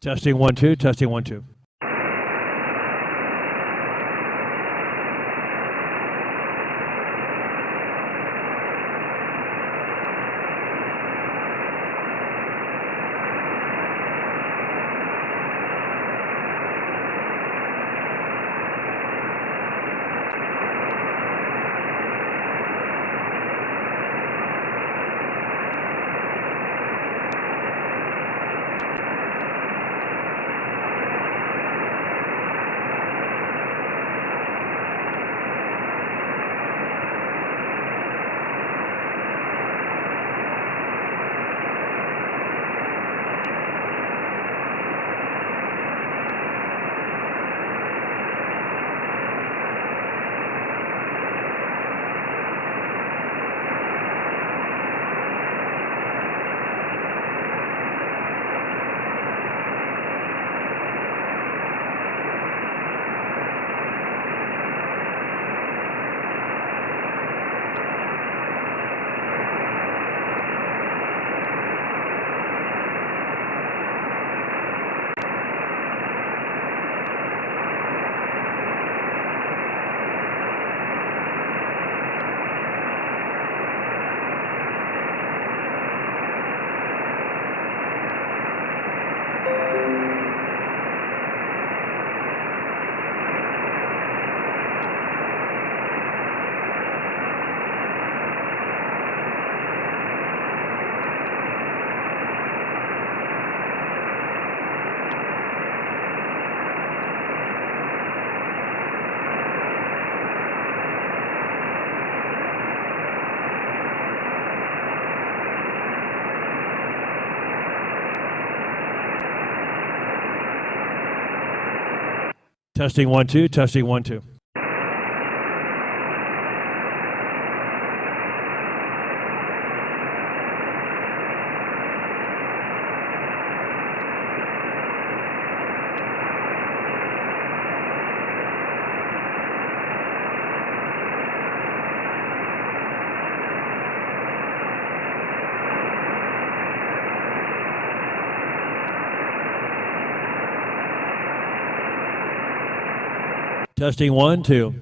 Testing 1 2. Testing 1 2. Testing 1 2. Testing 1 2. Testing 1 2.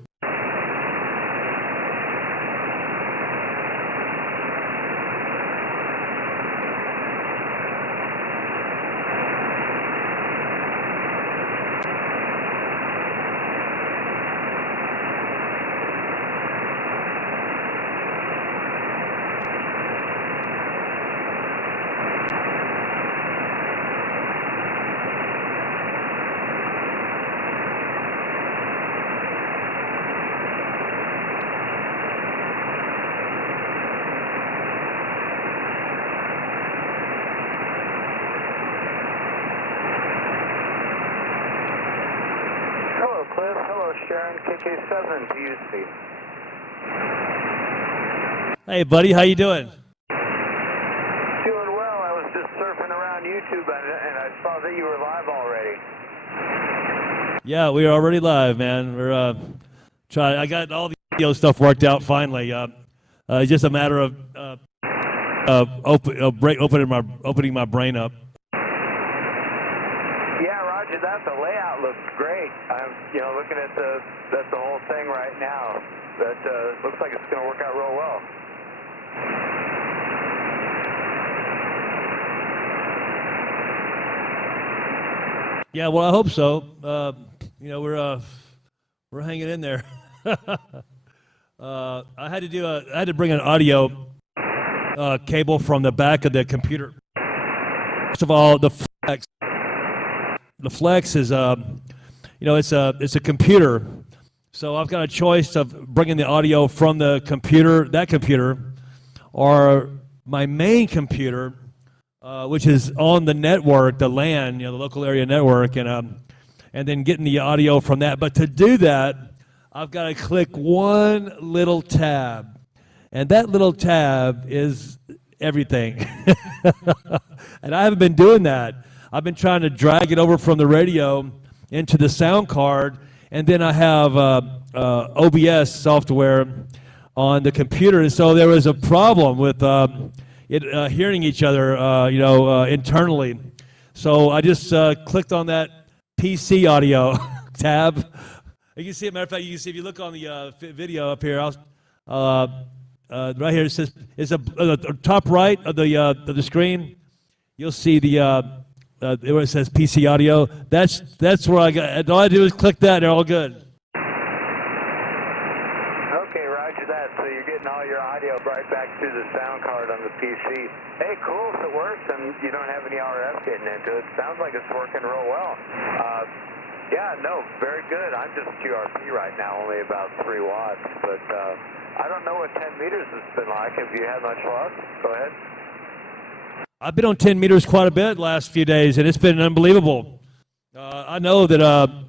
Sharon, KK7 to you, Steve. Hey, buddy, how you doing? Doing well. I was just surfing around YouTube and I saw that you were live already. Yeah, we are already live, man. We're trying. I got all the video stuff worked out finally. It's just a matter of opening my brain up. Yeah, Roger that. The layout looks great. I'm, looking at the whole thing right now. That looks like it's going to work out real well. Yeah, well, I hope so. We're hanging in there. I had to bring an audio cable from the back of the computer. First of all, the Flex is it's a computer. So I've got a choice of bringing the audio from the that computer, or my main computer, which is on the network, the LAN, the local area network, and then getting the audio from that. But to do that, I've got to click one little tab, and that little tab is everything. And I haven't been doing that. I've been trying to drag it over from the radio into the sound card, and then I have OBS software on the computer, and so there was a problem with hearing each other, internally. So I just clicked on that PC audio tab. You can see, matter of fact, you can see if you look on the video up here. Right here it says it's the top right of the screen. You'll see where it says PC audio. That's where I got. All I do is click that, and they're all good. Okay, roger that. So you're getting all your audio right back through the sound card on the PC. Hey, cool. If it works and you don't have any RF getting into it, sounds like it's working real well. Yeah, no, very good. I'm just QRP right now, only about 3 watts, but I don't know what 10 meters has been like. Have you had much luck? Go ahead. I've been on 10 meters quite a bit last few days, and it's been unbelievable. I know that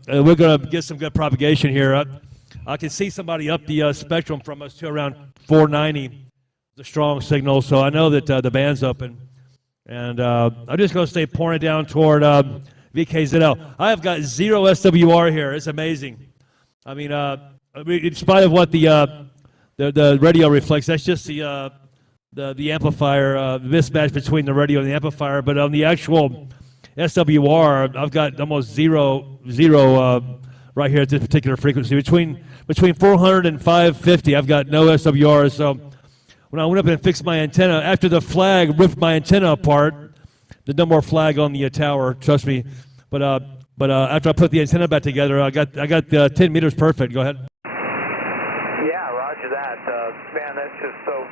we're going to get some good propagation here. I can see somebody up the spectrum from us to around 490, the strong signal, so I know that the band's open. And I'm just going to stay pouring it down toward VKZL. I have got 0 SWR here. It's amazing. I mean, in spite of what the radio reflects, that's just the amplifier, mismatch between the radio and the amplifier. But on the actual SWR, I've got almost zero right here at this particular frequency. Between 400 and 550, I've got no SWR. So when I went up and fixed my antenna, after the flag ripped my antenna apart, there's no more flag on the tower, trust me. But after I put the antenna back together, I got 10 meters perfect. Go ahead. Yeah, roger that. Man, that's just so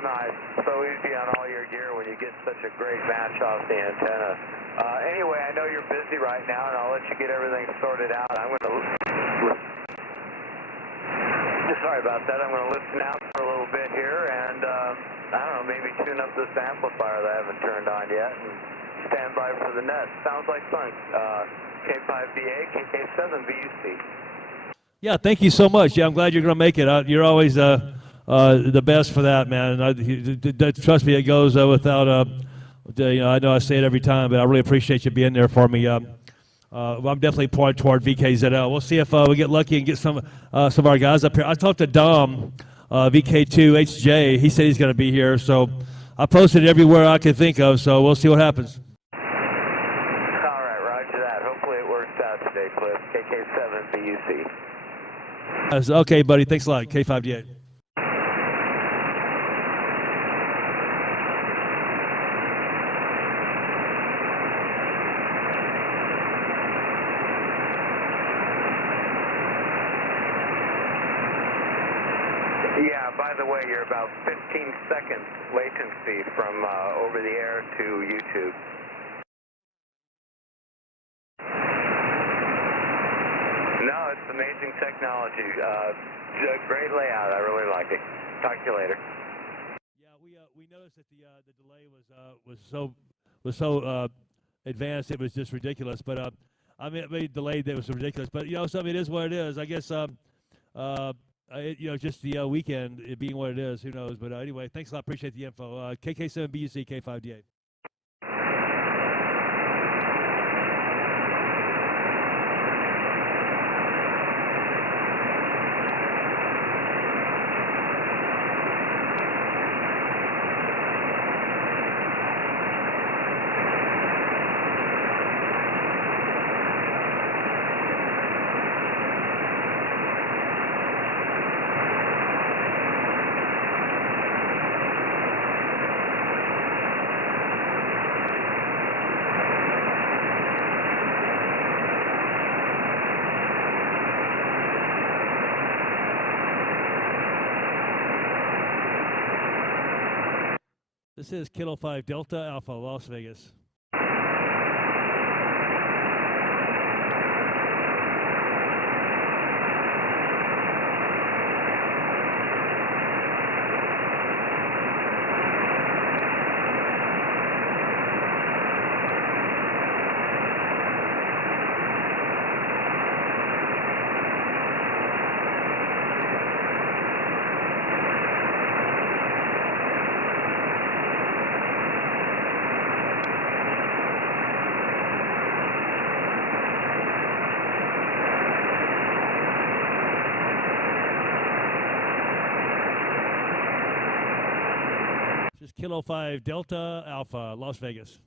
nice, so easy on all your gear when you get such a great match off the antenna. Anyway, I know you're busy right now, and I'll let you get everything sorted out. I'm going to... Sorry about that. I'm going to listen out for a little bit here, and I don't know, maybe tune up this amplifier that I haven't turned on yet, and stand by for the net. Sounds like fun. K5VA, KK7BUC. Yeah, thank you so much. Yeah, I'm glad you're going to make it. You're always the best for that, man. Trust me, it goes without. I know I say it every time, but I really appreciate you being there for me. I'm definitely pointing toward VKZL. We'll see if we get lucky and get some of our guys up here. I talked to Dom, VK2HJ. He said he's going to be here, so I posted it everywhere I could think of. So we'll see what happens. All right, roger that. Hopefully it works out today, Cliff. KK7BUC. Okay, buddy. Thanks a lot. K5DA. Yeah, by the way, you're about 15 seconds latency from over the air to YouTube. No, it's amazing technology. Great layout. I really like it. Talk to you later. Yeah, we noticed that the delay was so advanced it was just ridiculous. But I mean, delayed that was ridiculous. But so it is what it is. I guess just the weekend it being what it is. Who knows? But anyway, thanks a lot. Appreciate the info. KK7BUC K5DA. This is Kilo 5 Delta Alpha, Las Vegas. This is Kilo 5 Delta Alpha, Las Vegas.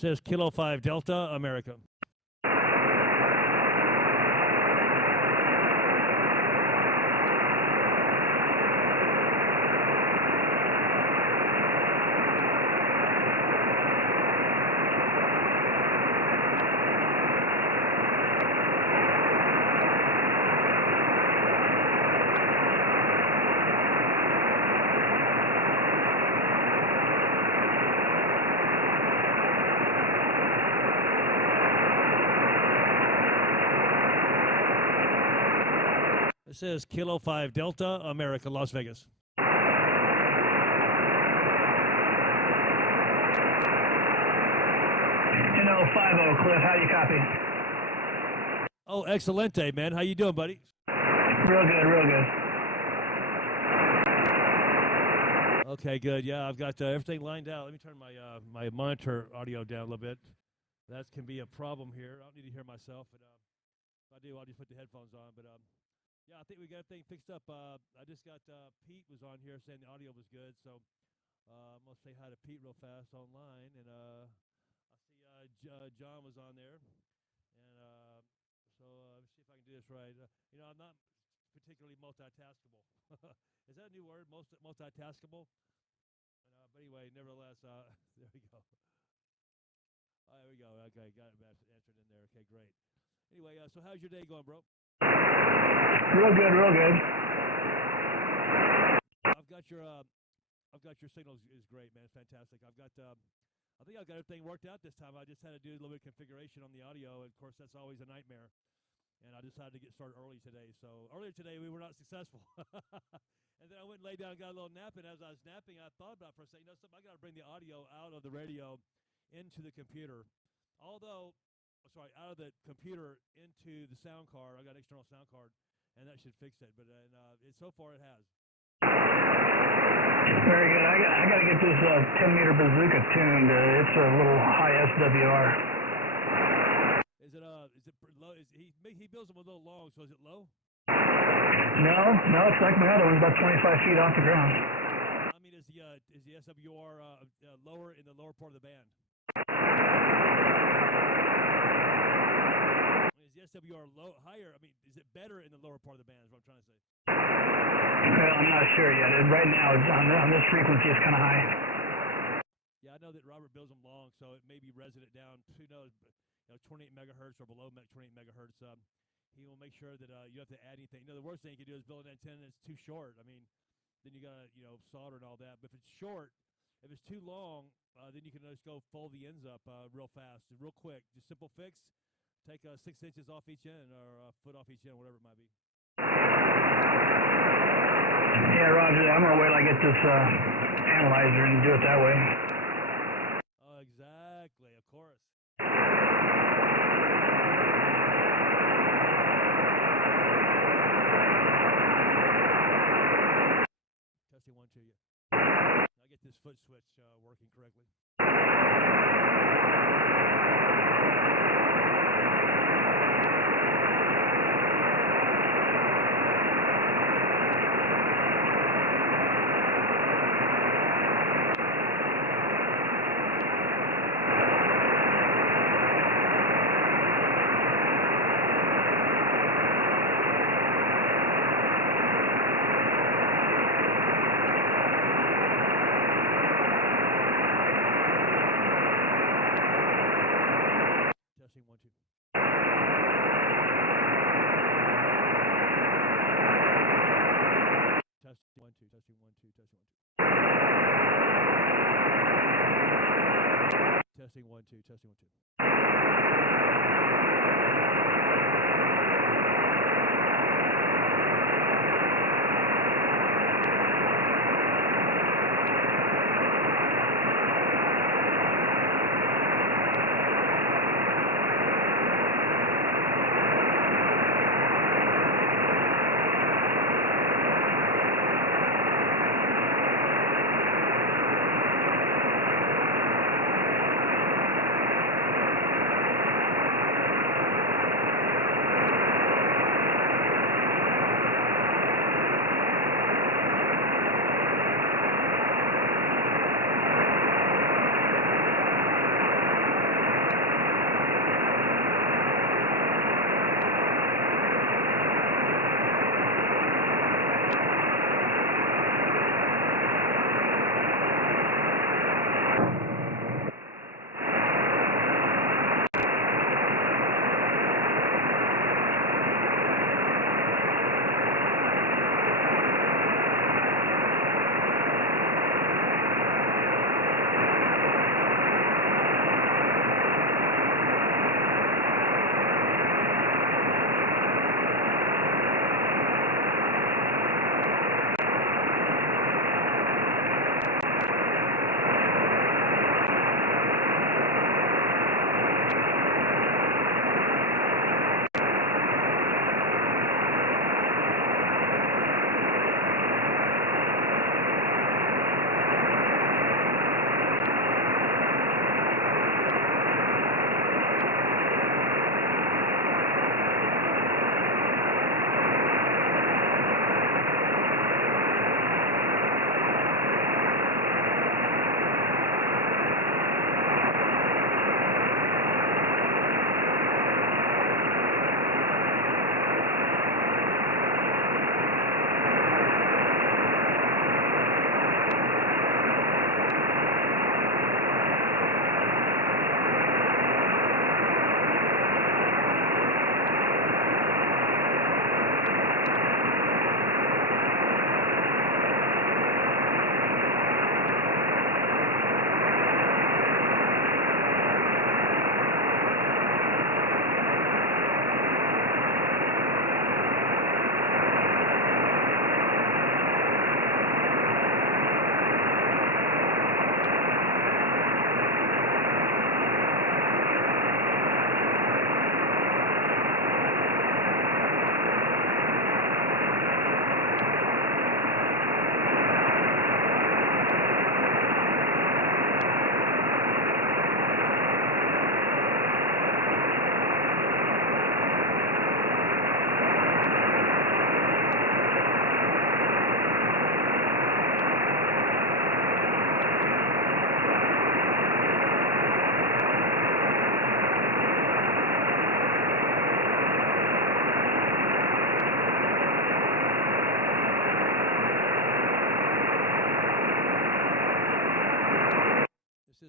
says Kilo 5 Delta, America. It says Kilo 5 Delta, America, Las Vegas. No, 50, Cliff. How do you copy? Oh, excelente, man. How you doing, buddy? Real good, real good. Okay, good. Yeah, I've got everything lined out. Let me turn my my monitor audio down a little bit. That can be a problem here. I don't need to hear myself, but if I do, I'll just put the headphones on. But yeah, I think we got everything fixed up. I just got Pete was on here saying the audio was good, so I'm gonna say hi to Pete real fast online, and I see John was on there, and so let me see if I can do this right. I'm not particularly multitaskable. Is that a new word? Multitaskable? But anyway, nevertheless, there we go. There we go. Okay, got it answered in there. Okay, great. Anyway, so how's your day going, bro? Real good, real good. I've got your signal is great, man. Fantastic. I think I've got everything worked out this time. I just had to do a little bit of configuration on the audio, and of course that's always a nightmare. And I decided to get started early today. So earlier today we were not successful. And then I went and laid down and got a little nap, and as I was napping, I thought about it for a second, something, I got to bring the audio out of the radio into the computer. Out of the computer into the sound card. I got an external sound card, and that should fix it. But so far it has. Very good. I got to get this 10-meter bazooka tuned. It's a little high SWR. Is it low? He builds them a little long, so is it low? No, it's like my other one's about 25 feet off the ground. I mean, is the SWR lower in the lower part of the band? Is the SWR higher? I mean, is it better in the lower part of the band? Is what I'm trying to say. Well, I'm not sure yet. Right now, it's on this frequency, it's kind of high. Yeah, I know that Robert builds them long, so it may be resonant down. Who knows? 28 megahertz or below 28 megahertz. He will make sure that you have to add anything. The worst thing you can do is build an antenna that's too short. I mean, then you got to solder and all that. But if it's short, if it's too long, then you can just go fold the ends up real fast, real quick. Just simple fix. Take 6 inches off each end or a foot off each end, whatever it might be. Yeah, Roger. I'm gonna wait till I get this analyzer and do it that way. Exactly. Of course. Testing 1, 2. I'll get this foot switch working correctly. Testing 1, 2. Testing 1, 2. Testing 1, 2. Testing 1, 2. Testing 1, 2. Testing 1, 2.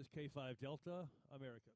is K5 Delta, America.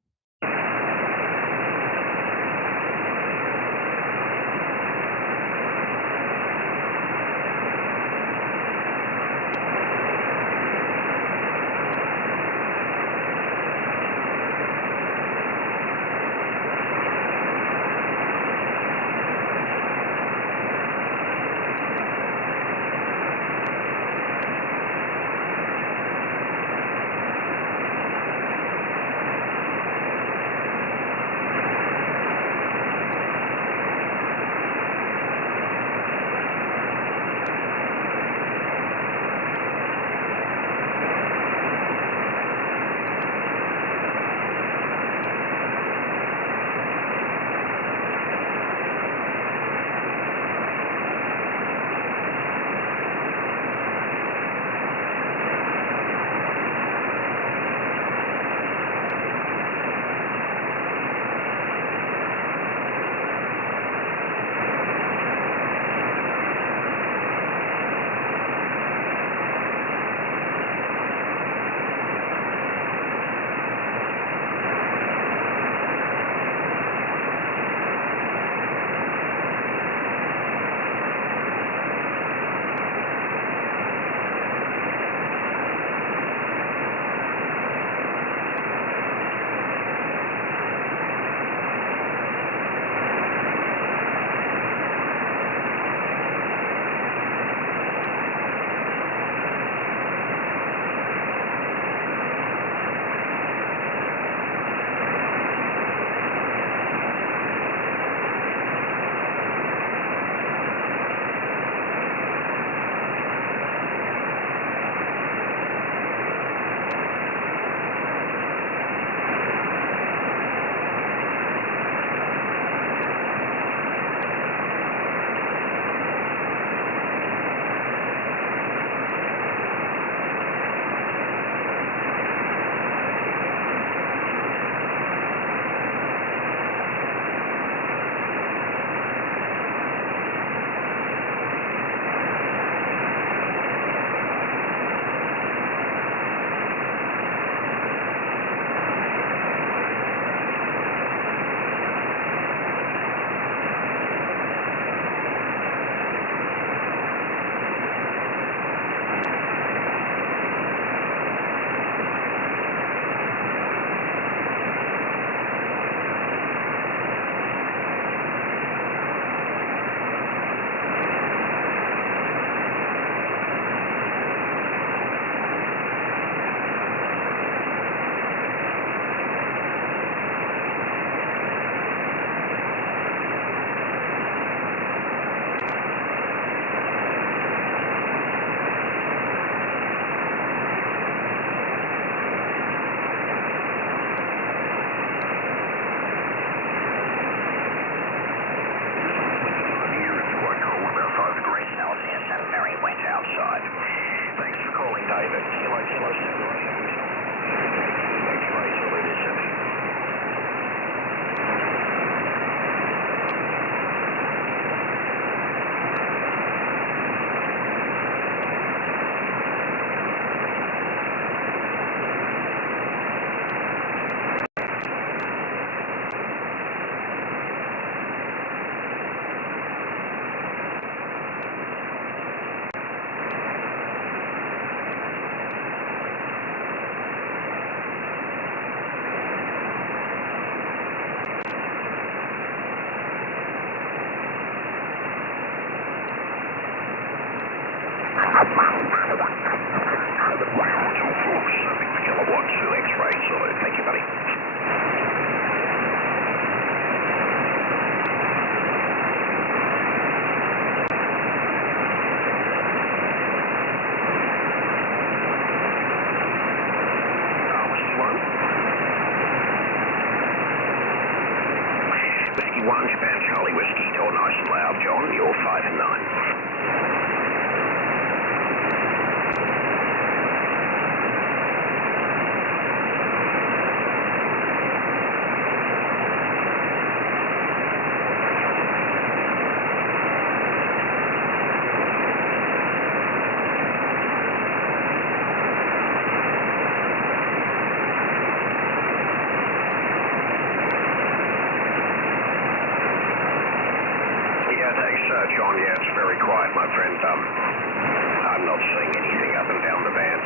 right, my friend. I'm not seeing anything up and down the band.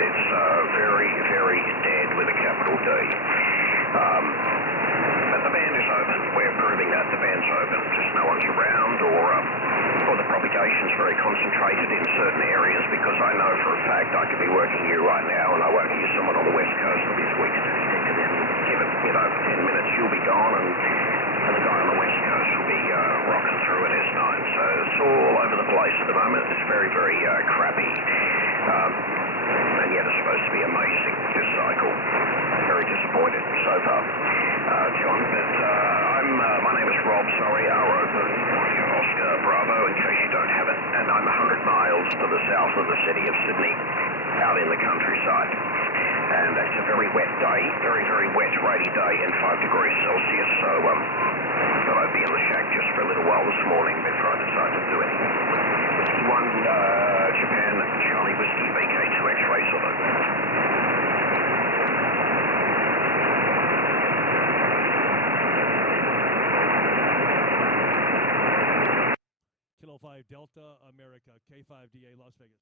It's very, very dead with a capital D. But the band is open. We're proving that the band's open. Just no one's around, or the propagation's very concentrated in certain areas, because I know for a fact I could be working here right now and I won't hear someone on the West Coast will be sweet detected in. Give it, 10 minutes, you'll be gone, and the guy on the West Coast will be rocking through at S9. So it's all over the place at the moment. It's very, very crappy. And yet it's supposed to be amazing, this cycle. Very disappointed so far, John. But my name is Rob, sorry, Oscar Bravo, in case you don't have it. And I'm 100 miles to the south of the city of Sydney, out in the countryside. And it's a very wet day, very, very wet, rainy day, and 5 degrees Celsius. So thought I'd be in the shack just for a little while this morning before I decide to do anything. Whiskey 1, Japan, Charlie Whiskey, VK2 X-ray Solo. Kilo 5 Delta America, K5DA Las Vegas.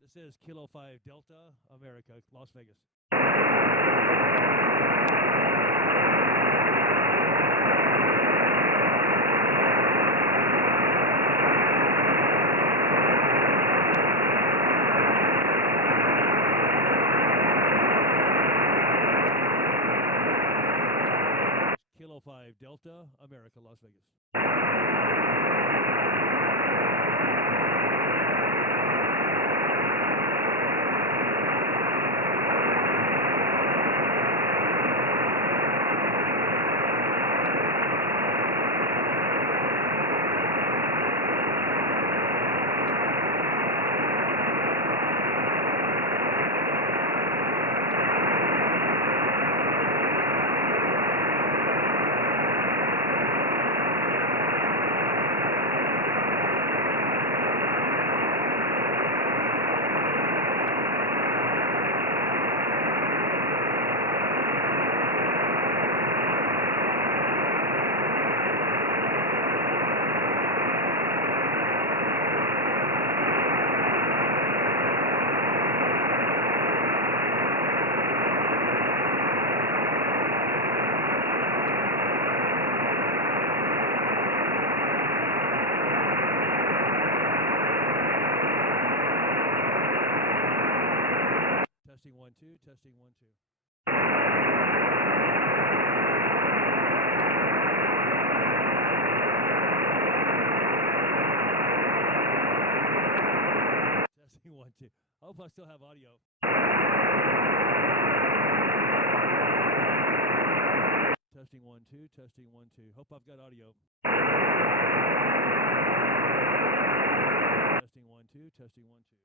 This is Kilo 5 Delta America, Las Vegas. Kilo 5 Delta America, Las Vegas. Testing 1 2, testing 1 2. Testing 1 2. I hope I still have audio. Testing 1 2, testing 1 2. Hope I've got audio. Testing 1 2, testing 1 2.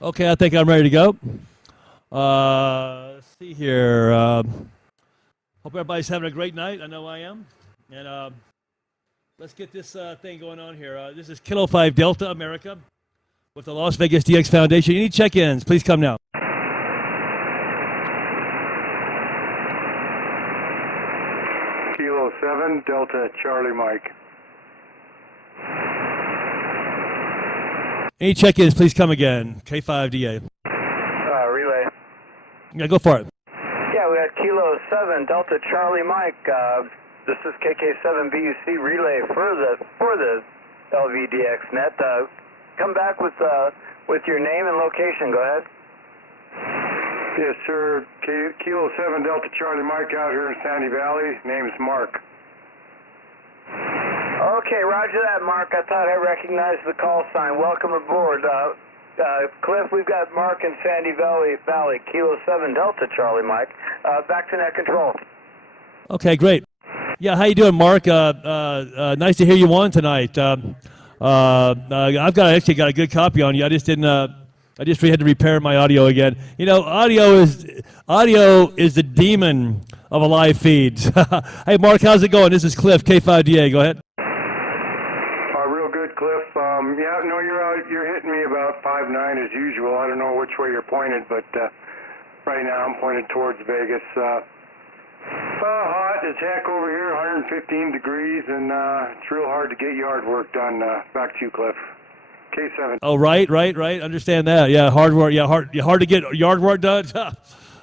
Okay, I think I'm ready to go. Let's see here. Hope everybody's having a great night. I know I am. And let's get this thing going on here. This is Kilo 5 Delta America with the Las Vegas DX Foundation. Any check-ins, please come now. Kilo 7 Delta Charlie Mike. Any check-ins, please come again. K5DA. Relay. Yeah, go for it. Yeah, we got Kilo 7 Delta Charlie Mike. This is KK7BUC relay for the LVDX net. Come back with your name and location. Go ahead. Yes, sir. Kilo 7 Delta Charlie Mike out here in Sandy Valley. Name's Mark. Okay, roger that, Mark. I thought I recognized the call sign. Welcome aboard. Cliff, we've got Mark in Sandy Valley, Kilo 7 Delta Charlie Mike. Back to net control. Okay, great. Yeah, how you doing, Mark? Nice to hear you on tonight. I've actually got a good copy on you. I just didn't. I just had to repair my audio again. You know, audio is the demon of a live feed. Hey, Mark, how's it going? This is Cliff, K5DA. Go ahead. Real good, Cliff. Yeah, no, you're hitting me about 5'9" as usual. I don't know which way you're pointed, but right now I'm pointed towards Vegas. Hot as heck over here, 115 degrees, and it's real hard to get yard work done. Back to you, Cliff. K7. Oh, right. Understand that. Yeah, hard work. Yeah, hard to get yard work done.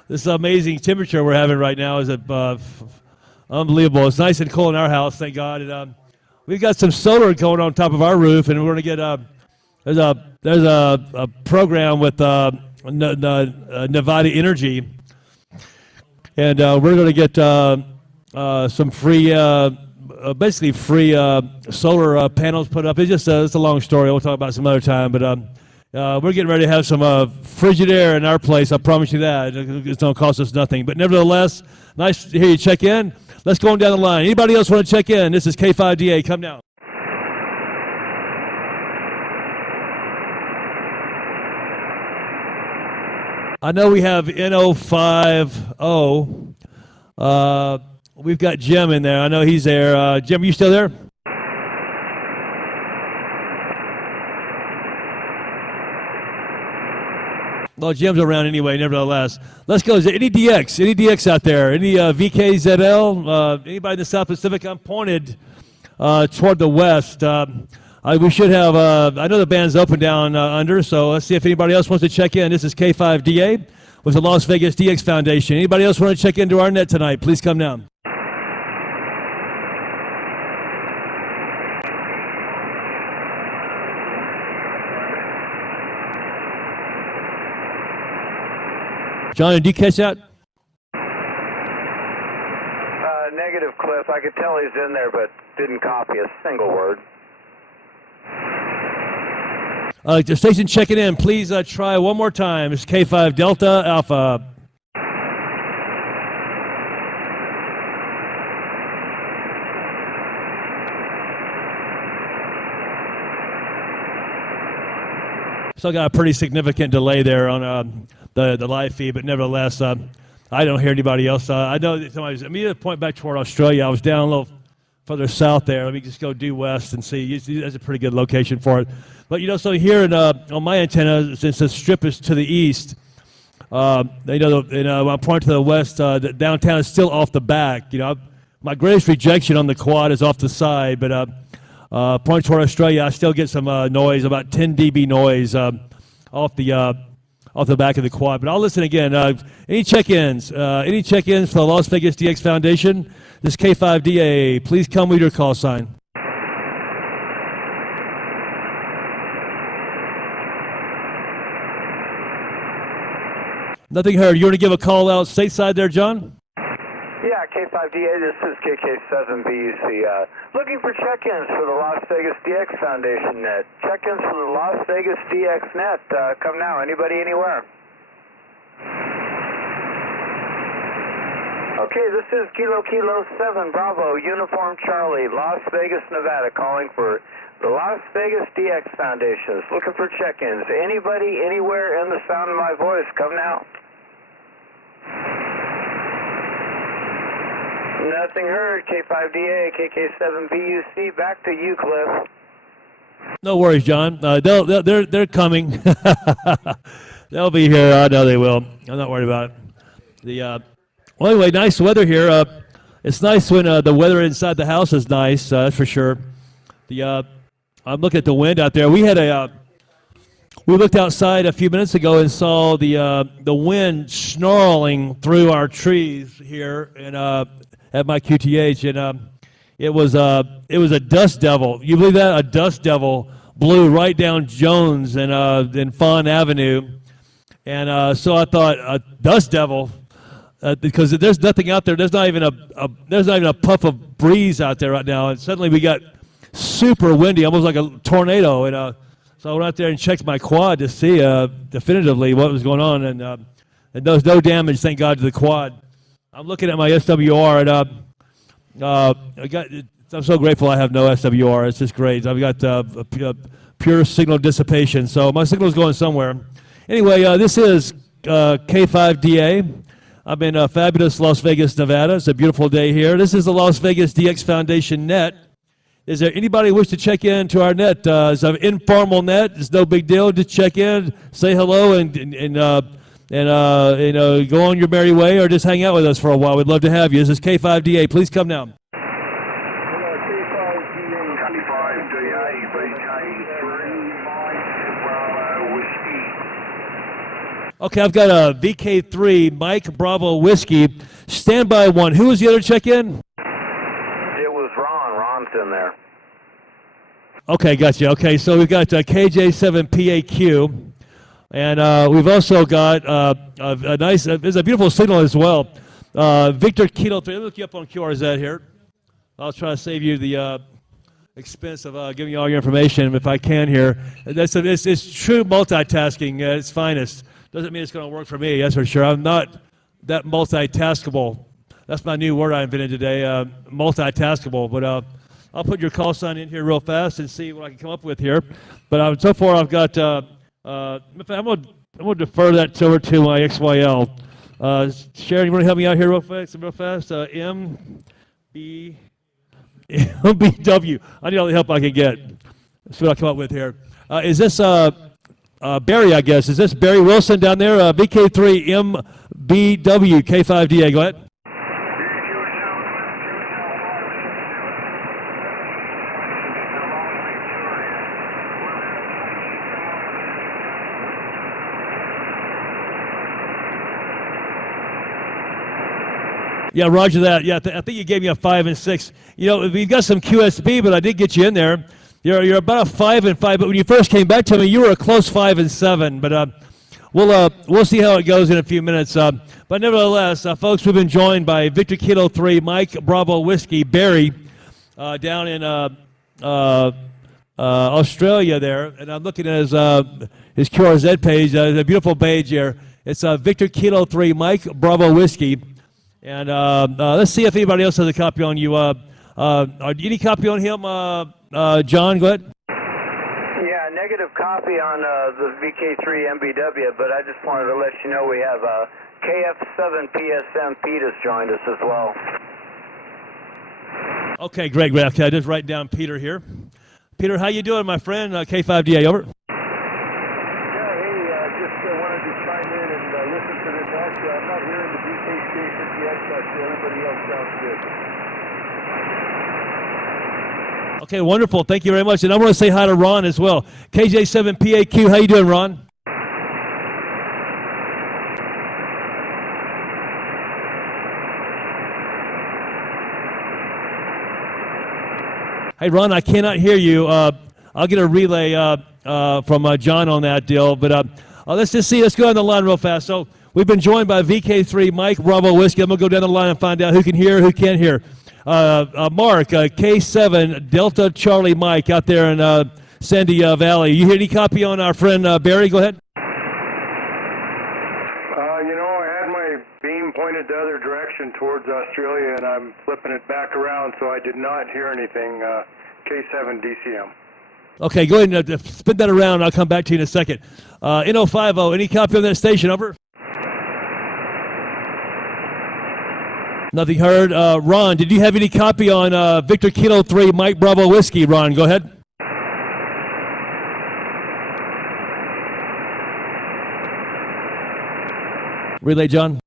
This amazing temperature we're having right now is unbelievable. It's nice and cool in our house, thank God. And we've got some solar going on top of our roof, and we're going to get there's a program with Nevada Energy, and we're going to get some free. Basically free solar panels put up. It's a long story. We'll talk about it some other time. But we're getting ready to have some frigid air in our place. I promise you that. It's going to cost us nothing. But nevertheless, nice to hear you check in. Let's go on down the line. Anybody else want to check in? This is K5DA. Come now. I know we have N050. We've got Jim in there. I know he's there. Jim, are you still there? Well, Jim's around anyway, nevertheless. Let's go. Is there any DX out there? Any VKZL? Anybody in the South Pacific? I'm pointed toward the west. We should have, I know the band's open down under, so let's see if anybody else wants to check in. This is K5DA with the Las Vegas DX Foundation. Anybody else want to check into our net tonight? Please come down. John, did you catch that? Negative, Cliff. I could tell he's in there, but didn't copy a single word. The station checking in. Please try one more time. It's K5 Delta Alpha. Still got a pretty significant delay there on the live feed, but nevertheless, I don't hear anybody else. I know that somebody's. Let me point back toward Australia. I was down a little further south there. Let me just go due west and see. That's a pretty good location for it. But you know, so here on my antenna, since the strip is to the east, I'm pointing to the west. The downtown is still off the back. You know, my greatest rejection on the quad is off the side, but pointing toward Australia, I still get some noise, about 10 dB noise off the back of the quad. But I'll listen again. Any check-ins? Any check-ins for the Las Vegas DX Foundation? This is K5DA. Please come with your call sign. Nothing heard. You want to give a call out stateside there, John? Yeah, K5DA, this is KK7BUC. Looking for check-ins for the Las Vegas DX Foundation net. Check-ins for the Las Vegas DX net. Come now. Anybody, anywhere? Okay, this is Kilo 7 Bravo, Uniform Charlie, Las Vegas, Nevada, calling for the Las Vegas DX Foundations, looking for check-ins. Anybody, anywhere in the sound of my voice, come now. Nothing heard. K5DA, KK7BUC, back to you, Cliff. No worries, John. They're coming. They'll be here. I know they will. I'm not worried about it. Well, anyway, nice weather here. It's nice when the weather inside the house is nice. That's for sure. I'm looking at the wind out there. We looked outside a few minutes ago and saw the wind snarling through our trees here and at my QTH, and it was a dust devil. You believe that? A dust devil blew right down Jones and Fawn Avenue, and so I thought a dust devil. Because there's nothing out there. There's not even a puff of breeze out there right now. And suddenly we got super windy, almost like a tornado. And so I went out there and checked my quad to see definitively what was going on. And there was no damage, thank God, to the quad. I'm looking at my SWR, and I'm so grateful I have no SWR. It's just great. I've got pure signal dissipation. So my signal's going somewhere. Anyway, this is K5DA. I'm in fabulous Las Vegas, Nevada. It's a beautiful day here. This is the Las Vegas DX Foundation net. Is there anybody who wishes to check in to our net? It's an informal net. It's no big deal. Just check in, say hello, and go on your merry way, or just hang out with us for a while. We'd love to have you. This is K5DA. Please come now. Okay, I've got a VK3 Mike Bravo Whiskey. Standby 1. Who was the other check-in? It was Ron. Ron's in there. Okay, gotcha. Okay, so we've got KJ7PAQ, and we've also got a nice, there's a beautiful signal as well. Victor Kilo 3. Let me look you up on QRZ here. I'll try to save you the expense of giving you all your information if I can here. It's true multitasking at its finest. Doesn't mean it's going to work for me, that's for sure. I'm not that multitaskable. That's my new word I invented today, multitaskable. But I'll put your call sign in here real fast and see what I can come up with here. But so far I've got, I'm going to defer that over to my XYL. Sharon, you want to help me out here real fast? MBW. I need all the help I can get. That's what I'll come up with here. Is this Barry, I guess? Is this Barry Wilson down there? VK3 MBW K5DA. Go ahead. Yeah, roger that. Yeah, I think you gave me a 5 and 6. You know, we've got some QSB, but I did get you in there. You're about a 5 and 5, but when you first came back to me, you were a close 5 and 7. But we'll see how it goes in a few minutes. But nevertheless, folks, we've been joined by Victor Kilo 3, Mike Bravo Whiskey, Barry, down in Australia there, and I'm looking at his QRZ page. It's a beautiful page here. It's Victor Kilo 3, Mike Bravo Whiskey, and let's see if anybody else has a copy on you. Any copy on him? John, go ahead. Yeah, negative copy on the VK3 MBW, but I just wanted to let you know we have KF7 PSM Pete has joined us as well. Okay, great. Okay, I just write down Peter here. Peter, how you doing, my friend? K5DA, over. Just wanted to chime in and listen to this. Actually, I'm not hearing the VK station yet, but everybody else sounds good. Okay, wonderful. Thank you very much. And I want to say hi to Ron as well. KJ7PAQ, how you doing, Ron? Hey, Ron, I cannot hear you. I'll get a relay from John on that deal. But let's just see. Let's go down the line real fast. So we've been joined by VK3 Mike Bravo Whiskey. I'm going to go down the line and find out who can hear, who can't hear. Mark, K7 Delta Charlie Mike out there in Sandy Valley. You hear any copy on our friend Barry? Go ahead. I had my beam pointed it the other direction towards Australia, and I'm flipping it back around, so I did not hear anything. K7 DCM. Okay, go ahead and spin that around. I'll come back to you in a second. N050, any copy on that station? Over. Nothing heard. Ron, did you have any copy on Victor Kilo 3 Mike Bravo Whiskey? Ron, go ahead. Relay, John.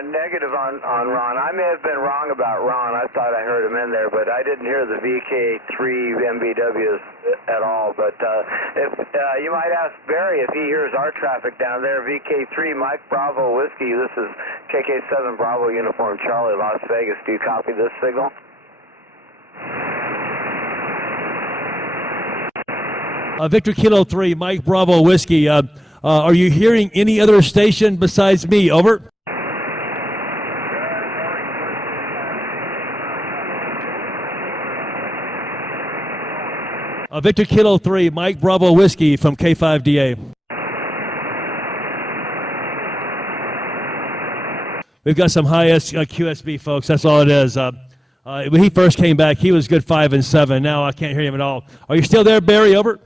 Negative on Ron. I may have been wrong about Ron. I thought I heard him in there, but I didn't hear the VK3 MBWs at all. But if you might ask Barry if he hears our traffic down there, VK3 Mike Bravo Whiskey. This is KK7 Bravo Uniform Charlie, Las Vegas. Do you copy this signal? Victor Kilo 3 Mike Bravo Whiskey. Are you hearing any other station besides me? Over. Victor Kilo 3, Mike Bravo Whiskey from K5DA. We've got some high QSB folks. That's all it is. When he first came back, he was good 5 and 7. Now I can't hear him at all. Are you still there, Barry? Over.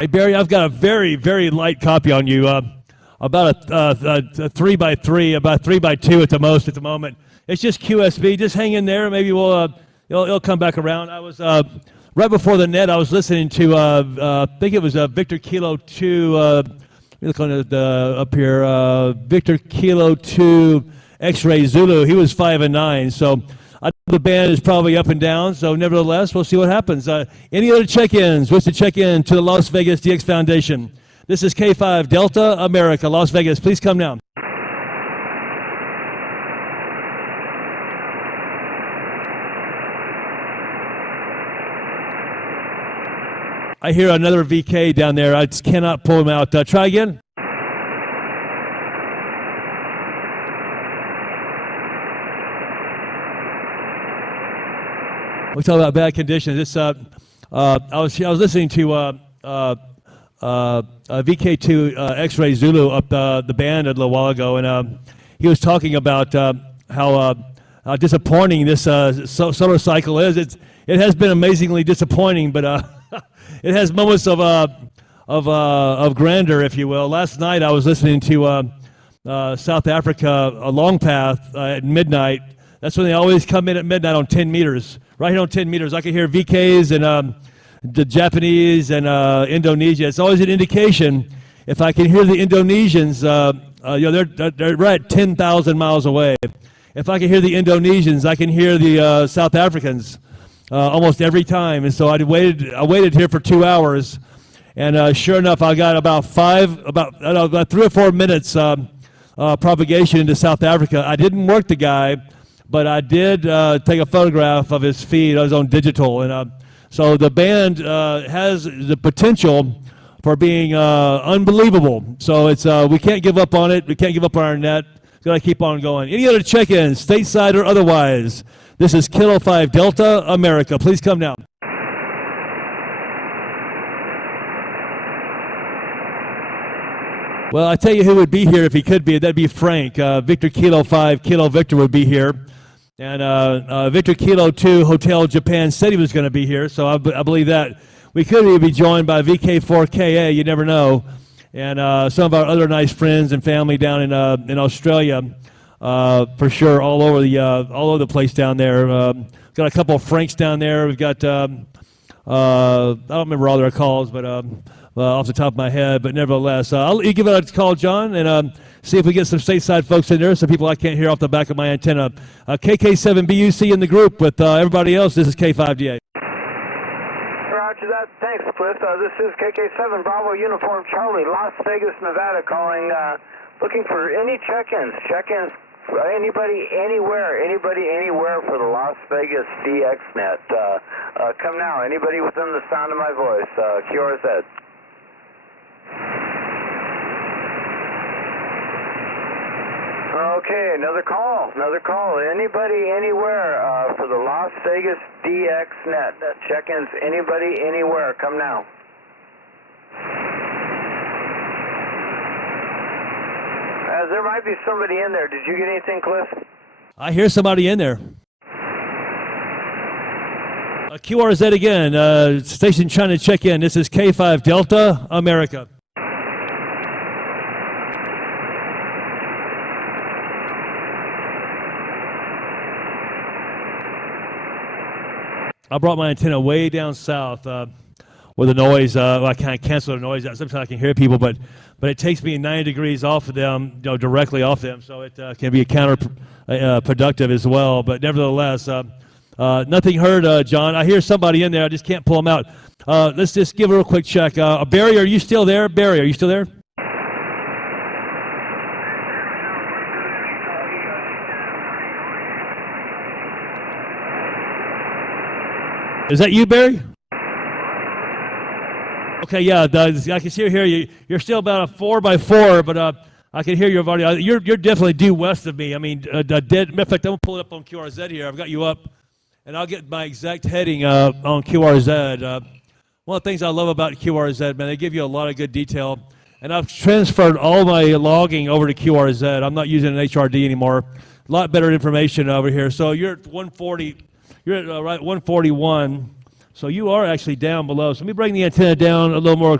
Hey, Barry, I've got a very, very light copy on you. About a 3x3, about 3x2 at the most at the moment. It's just QSB. Just hang in there. Maybe it'll come back around. I was right before the net. I was listening to I think it was Victor Kilo 2. Let me look on up here. Victor Kilo 2 X-Ray Zulu. He was 5 and 9. So I know the band is probably up and down. So nevertheless, we'll see what happens. Any other check-ins? Wish to check in to the Las Vegas DX Foundation. This is K5 Delta America, Las Vegas. Please come now. I hear another VK down there. I just cannot pull him out. Try again. We talk about bad conditions. This I was listening to VK2 X-Ray Zulu up the band a little while ago, and he was talking about how disappointing this solar cycle is. It has been amazingly disappointing, but it has moments of grandeur, if you will. Last night I was listening to South Africa, a long path at midnight. That's when they always come in at midnight on 10 meters. Right here on 10 meters, I can hear VKs and the Japanese and Indonesia. It's always an indication. If I can hear the Indonesians, they're right at 10,000 miles away. If I can hear the Indonesians, I can hear the South Africans almost every time. And so I waited here for 2 hours, and sure enough, I got about 3 or 4 minutes propagation into South Africa. I didn't work the guy, but I did take a photograph of his feed. I was on digital, and so the band has the potential for being unbelievable. So it's we can't give up on it. We can't give up on our net. We've got to keep on going. Any other check-ins, stateside or otherwise? This is Kilo 5 Delta America. Please come down. Well, I tell you who would be here if he could be. That'd be Frank. Victor Kilo 5, Kilo Victor would be here. And Victor Kilo 2, Hotel Japan said he was going to be here, so I believe that. We could even be joined by VK4KA, you never know. And some of our other nice friends and family down in Australia, for sure, all over the place down there. Got a couple of Franks down there. We've got, I don't remember all their calls, but off the top of my head, but nevertheless, I'll give it a call, John, and see if we get some stateside folks in there, some people I can't hear off the back of my antenna. KK7BUC in the group with everybody else. This is K5DA. Roger that. Thanks, Cliff. This is KK7 Bravo Uniform Charlie, Las Vegas, Nevada, calling, looking for any check-ins. Check-ins for anybody, anywhere for the Las Vegas DXNet. Come now. Anybody within the sound of my voice. QRZ. Okay, another call. Anybody, anywhere for the Las Vegas DX net. Check-ins, anybody, anywhere. Come now. There might be somebody in there. Did you get anything, Cliff? I hear somebody in there. QRZ again, station trying to check in. This is K5 Delta, America. I brought my antenna way down south with the noise. I can't cancel the noise. Sometimes I can hear people, but it takes me 90 degrees off of them, directly off them, so it can be counterproductive as well. But nevertheless, nothing heard, John. I hear somebody in there. I just can't pull them out. Let's just give a real quick check. Barry, are you still there? Barry, are you still there? Is that you, Barry? Okay, yeah, I can still hear you. You're still about a 4x4, but I can hear your audio. You're definitely due west of me. I mean, in fact, I'm gonna pull it up on QRZ here. I've got you up, and I'll get my exact heading on QRZ. One of the things I love about QRZ, man, they give you a lot of good detail. And I've transferred all my logging over to QRZ. I'm not using an HRD anymore. A lot better information over here. So you're at 140. You're at right 141. So you are actually down below. So let me bring the antenna down a little more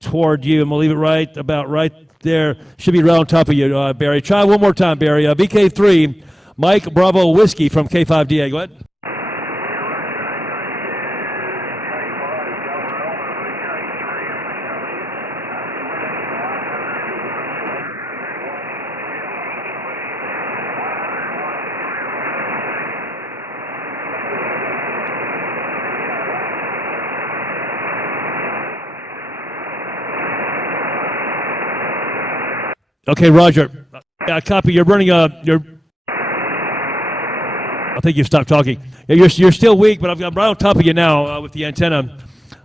toward you, and we'll leave it about right there. Should be right on top of you, Barry. Try one more time, Barry. VK3, Mike Bravo Whiskey from K5DA. Go ahead. Okay, Roger. Yeah, copy. You're running I think you've stopped talking. Yeah, you're still weak, but I'm right on top of you now with the antenna,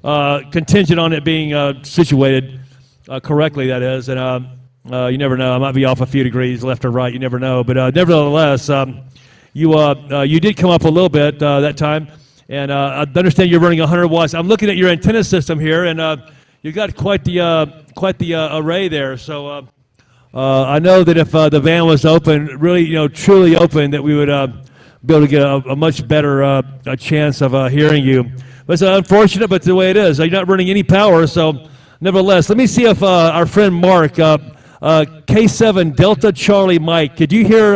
contingent on it being situated correctly, that is. And you never know. I might be off a few degrees left or right. You never know. But nevertheless, you did come up a little bit that time. And I understand you're running 100 watts. I'm looking at your antenna system here, and you've got quite the array there. So I know that if the van was open, really, truly open, that we would be able to get a much better a chance of hearing you. But it's unfortunate, but it's the way it is. You're not running any power, so nevertheless, let me see if our friend Mark, K7 Delta Charlie Mike, could you hear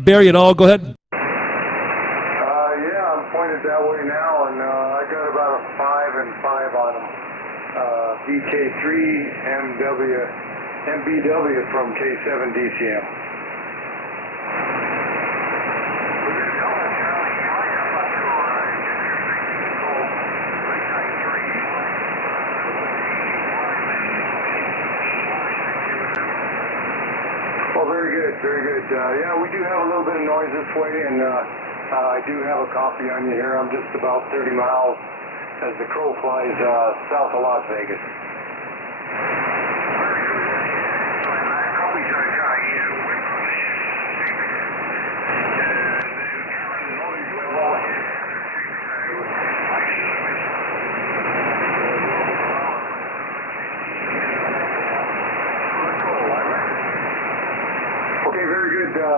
Barry at all? Go ahead. Yeah, I'm pointed that way now, and I got about a 5 and 5 on him. VK3 MBW from K7 DCM. Well, very good, very good. Yeah, we do have a little bit of noise this way, and I do have a copy on you here. I'm just about 30 miles as the crow flies south of Las Vegas.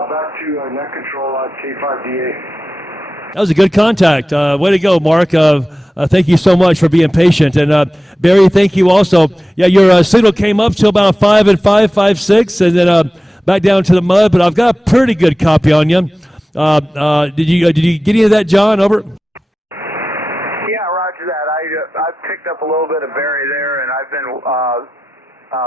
Back to net control at K5DA. That was a good contact. Way to go, Mark. Thank you so much for being patient. And Barry, thank you also. Yeah, your signal came up to about 5 and 5, 5, 6, and then back down to the mud. But I've got a pretty good copy on you. Did you get any of that, John? Over. Yeah, roger that. I picked up a little bit of Barry there, and I've been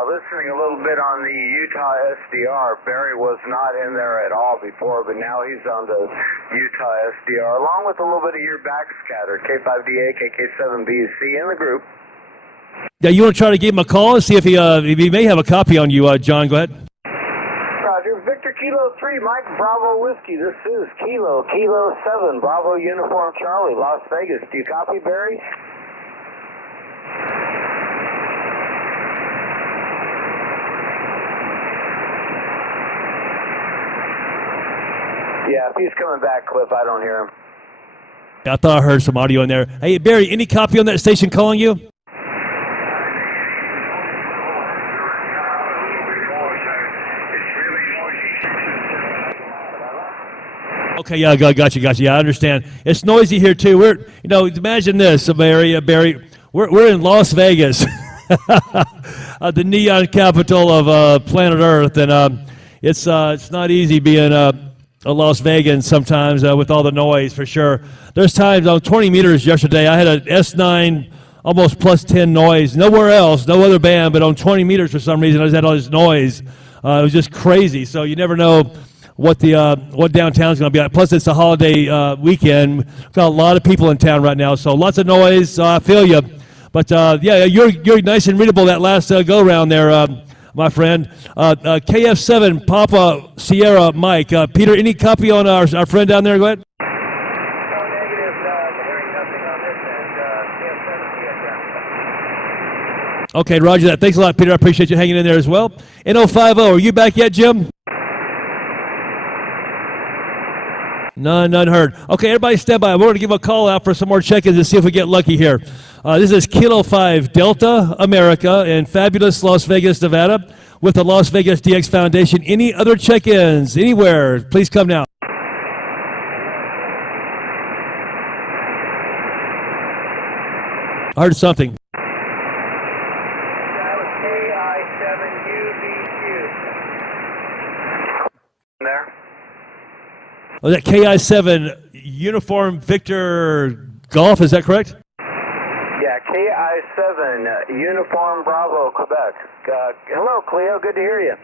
listening a little bit on the Utah SDR. Barry was not in there at all before, but now he's on the Utah SDR, along with a little bit of your backscatter, K5DA, KK7BC in the group. Yeah, you want to try to give him a call and see if he may have a copy on you, John. Go ahead. Roger. Victor Kilo 3, Mike Bravo Whiskey. This is Kilo 7, Bravo Uniform Charlie, Las Vegas. Do you copy, Barry? Yeah, if he's coming back, Cliff, I don't hear him. I thought I heard some audio in there. Hey, Barry, any copy on that station calling you? Okay, yeah, got you. Yeah, I understand. It's noisy here too. Imagine this, Barry. We're in Las Vegas, the neon capital of planet Earth, and it's not easy being a Las Vegan sometimes with all the noise, for sure. There's times on 20 meters yesterday, I had an S9 almost plus 10 noise. Nowhere else, no other band, but on 20 meters for some reason, I just had all this noise. It was just crazy. So you never know what downtown's going to be like. Plus, it's a holiday weekend. We've got a lot of people in town right now, so lots of noise. I feel you. But, yeah, you're nice and readable that last go-round there, my friend. KF7, Papa Sierra Mike. Peter, any copy on our friend down there? Go ahead. No negative, hearing nothing on this end. Okay, roger that. Thanks a lot, Peter. I appreciate you hanging in there as well. N050, are you back yet, Jim? None heard. Okay, everybody stand by. We're going to give a call out for some more check-ins and see if we get lucky here. This is Kilo 5 Delta America in fabulous Las Vegas, Nevada with the Las Vegas DX Foundation. Any other check-ins anywhere, please come now. I heard something. That was KI7UBQ. There? Was that KI7 Uniform Victor Golf, is that correct? Yeah, KI7 Uniform Bravo, Quebec. Hello, Cleo. Good to hear you.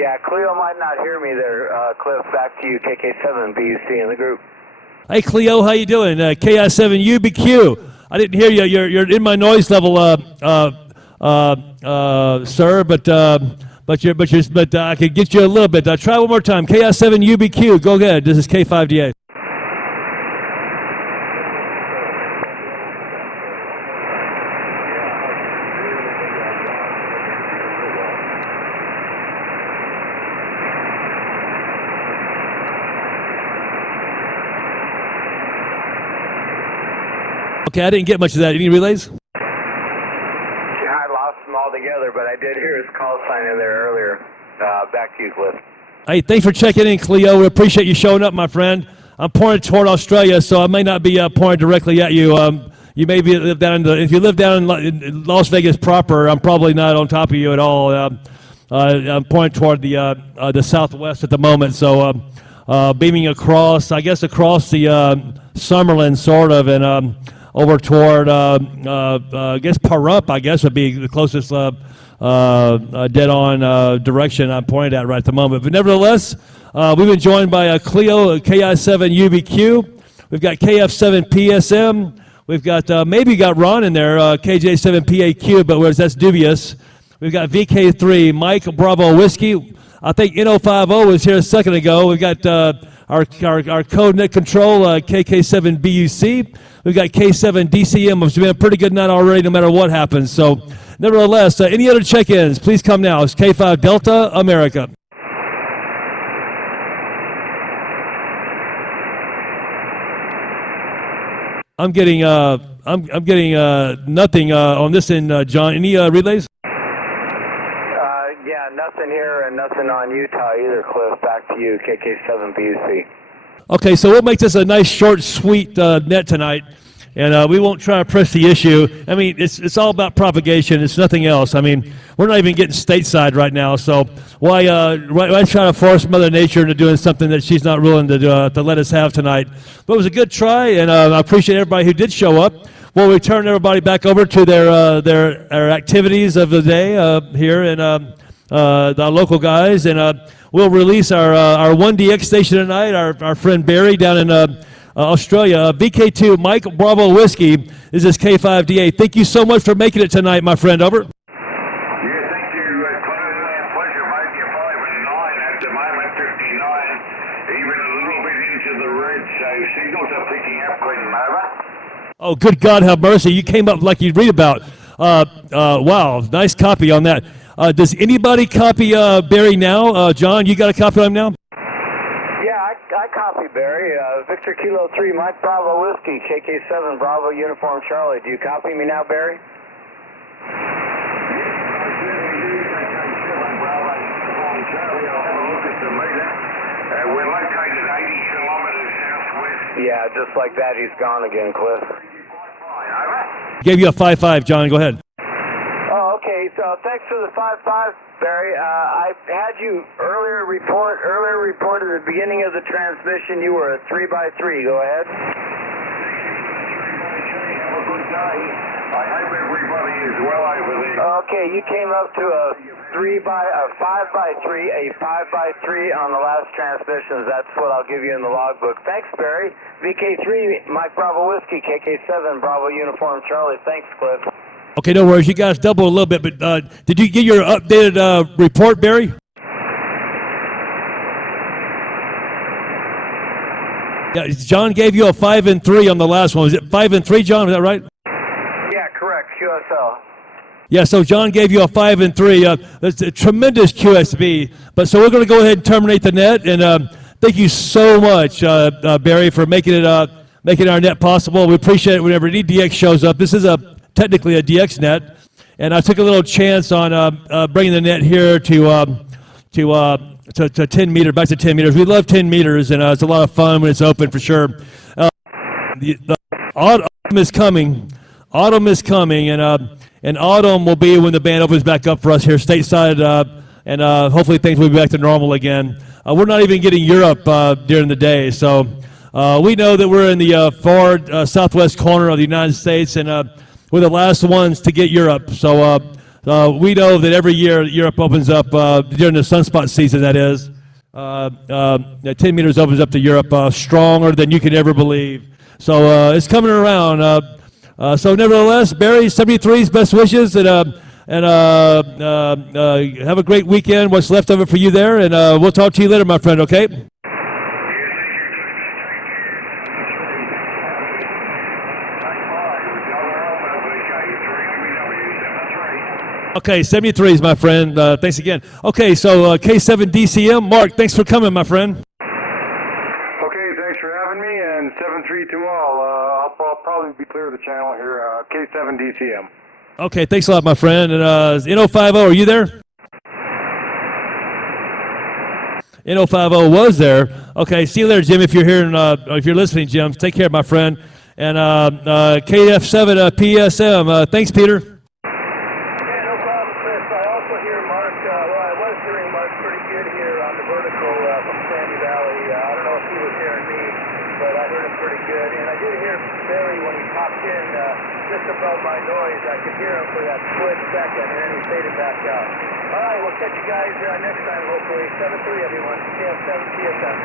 Yeah, Cleo might not hear me there, Cliff. Back to you, KK7 BUC in the group. Hey, Cleo, how you doing? KI7 UBQ. I didn't hear you. You're in my noise level, sir, but I could get you a little bit. Try one more time. KI7 UBQ. Go ahead. This is K5DA. Okay, I didn't get much of that. Any relays? I lost them altogether, but I did hear his call sign in there earlier. Back to you, Cliff. Hey, thanks for checking in, Cleo. We appreciate you showing up, my friend. I'm pointed toward Australia, so I may not be pointed directly at you. You may be live down if you live down in Las Vegas proper, I'm probably not on top of you at all. I'm pointed toward the southwest at the moment, so beaming across, I guess across the Summerlin, sort of, and over toward, I guess Pahrump, I guess would be the closest dead-on direction I'm pointed at right at the moment. But nevertheless, we've been joined by Cleo, KI7 UBQ. We've got KF7 PSM. We've got, maybe got Ron in there, KJ7 PAQ, but that's dubious. We've got VK3, Mike Bravo Whiskey. I think N050 was here a second ago. We've got our code net control, KK7 BUC. We've got K7 DCM, which has been a pretty good night already no matter what happens. So nevertheless, any other check-ins, please come now. It's K5 Delta America. I'm getting nothing on this end, John. Any relays? Yeah, nothing here and nothing on Utah either, Cliff. Back to you, KK7 BUC. Okay, so we'll make this a nice, short, sweet net tonight, and we won't try to press the issue. I mean, it's all about propagation. It's nothing else. I mean, we're not even getting stateside right now, so why try to force Mother Nature into doing something that she's not willing to let us have tonight? But it was a good try, and I appreciate everybody who did show up. We'll return everybody back over to their activities of the day here, and the local guys, and we'll release our 1DX station tonight, our friend Barry down in Australia. VK2, Mike Bravo Whiskey, this is K5DA. Thank you so much for making it tonight, my friend. Over. Yeah, thank you. Pleasure, Mike. You're 5 and 9 at the moment, 59, even a little bit into the red, so signals are picking up. Over. Oh, good God, have mercy. You came up like you'd read about. Wow, nice copy on that. Does anybody copy Barry now? John, you got a copy of him now? Yeah, I copy Barry. Victor Kilo 3, Mike Bravo Whiskey, KK7 Bravo Uniform Charlie. Do you copy me now, Barry? We're located 80 kilometers southwest. Yeah, just like that, he's gone again, Cliff. Gave you a 5-5, John. Go ahead. Oh, okay. So thanks for the 5-5, Barry. I had you earlier report at the beginning of the transmission. You were a 3x3. Go ahead. Have a good day. I hope everybody is well over there. Okay, you came up to a 5x3, a 5x3 on the last transmissions. That's what I'll give you in the logbook. Thanks, Barry. VK3, Mike Bravo Whiskey, KK7 Bravo Uniform Charlie. Thanks, Cliff. Okay, no worries. You guys double a little bit, but did you get your updated report, Barry? Yeah, John gave you a 5 and 3 on the last one. Was it 5 and 3, John? Is that right? Yeah, correct. QSL. Yeah, so John gave you a 5 and 3. That's a tremendous QSB. But so we're going to go ahead and terminate the net. And thank you so much, Barry, for making our net possible. We appreciate it whenever any DX shows up. This is technically a DX net, and I took a little chance on bringing the net here to 10 meters, back to 10 meters. We love 10 meters, and it's a lot of fun when it's open for sure. The autumn is coming. Autumn is coming, and autumn will be when the band opens back up for us here stateside, and hopefully things will be back to normal again. We're not even getting Europe during the day, so we know that we're in the far southwest corner of the United States, and we're the last ones to get Europe. So we know that every year Europe opens up during the sunspot season, that is. 10 meters opens up to Europe stronger than you could ever believe. So it's coming around. So nevertheless, Barry, 73's best wishes, and have a great weekend, what's left of it for you there, and we'll talk to you later, my friend, okay? Okay, 73's, my friend. Thanks again. Okay, so K7 DCM. Mark, thanks for coming, my friend. Okay, thanks for having me, and 7-3 to all. I'll probably be clear of the channel here, K7 DCM. Okay, thanks a lot, my friend. And N050, are you there? N050 was there. Okay, see you later, Jim, if you're here, if you're listening, Jim. Take care, my friend. And KF7 PSM, thanks, Peter. Above my noise, I could hear him for that split second, and then he faded back out. All right, we'll catch you guys next time, hopefully. 7-3, everyone. KF7 PSM.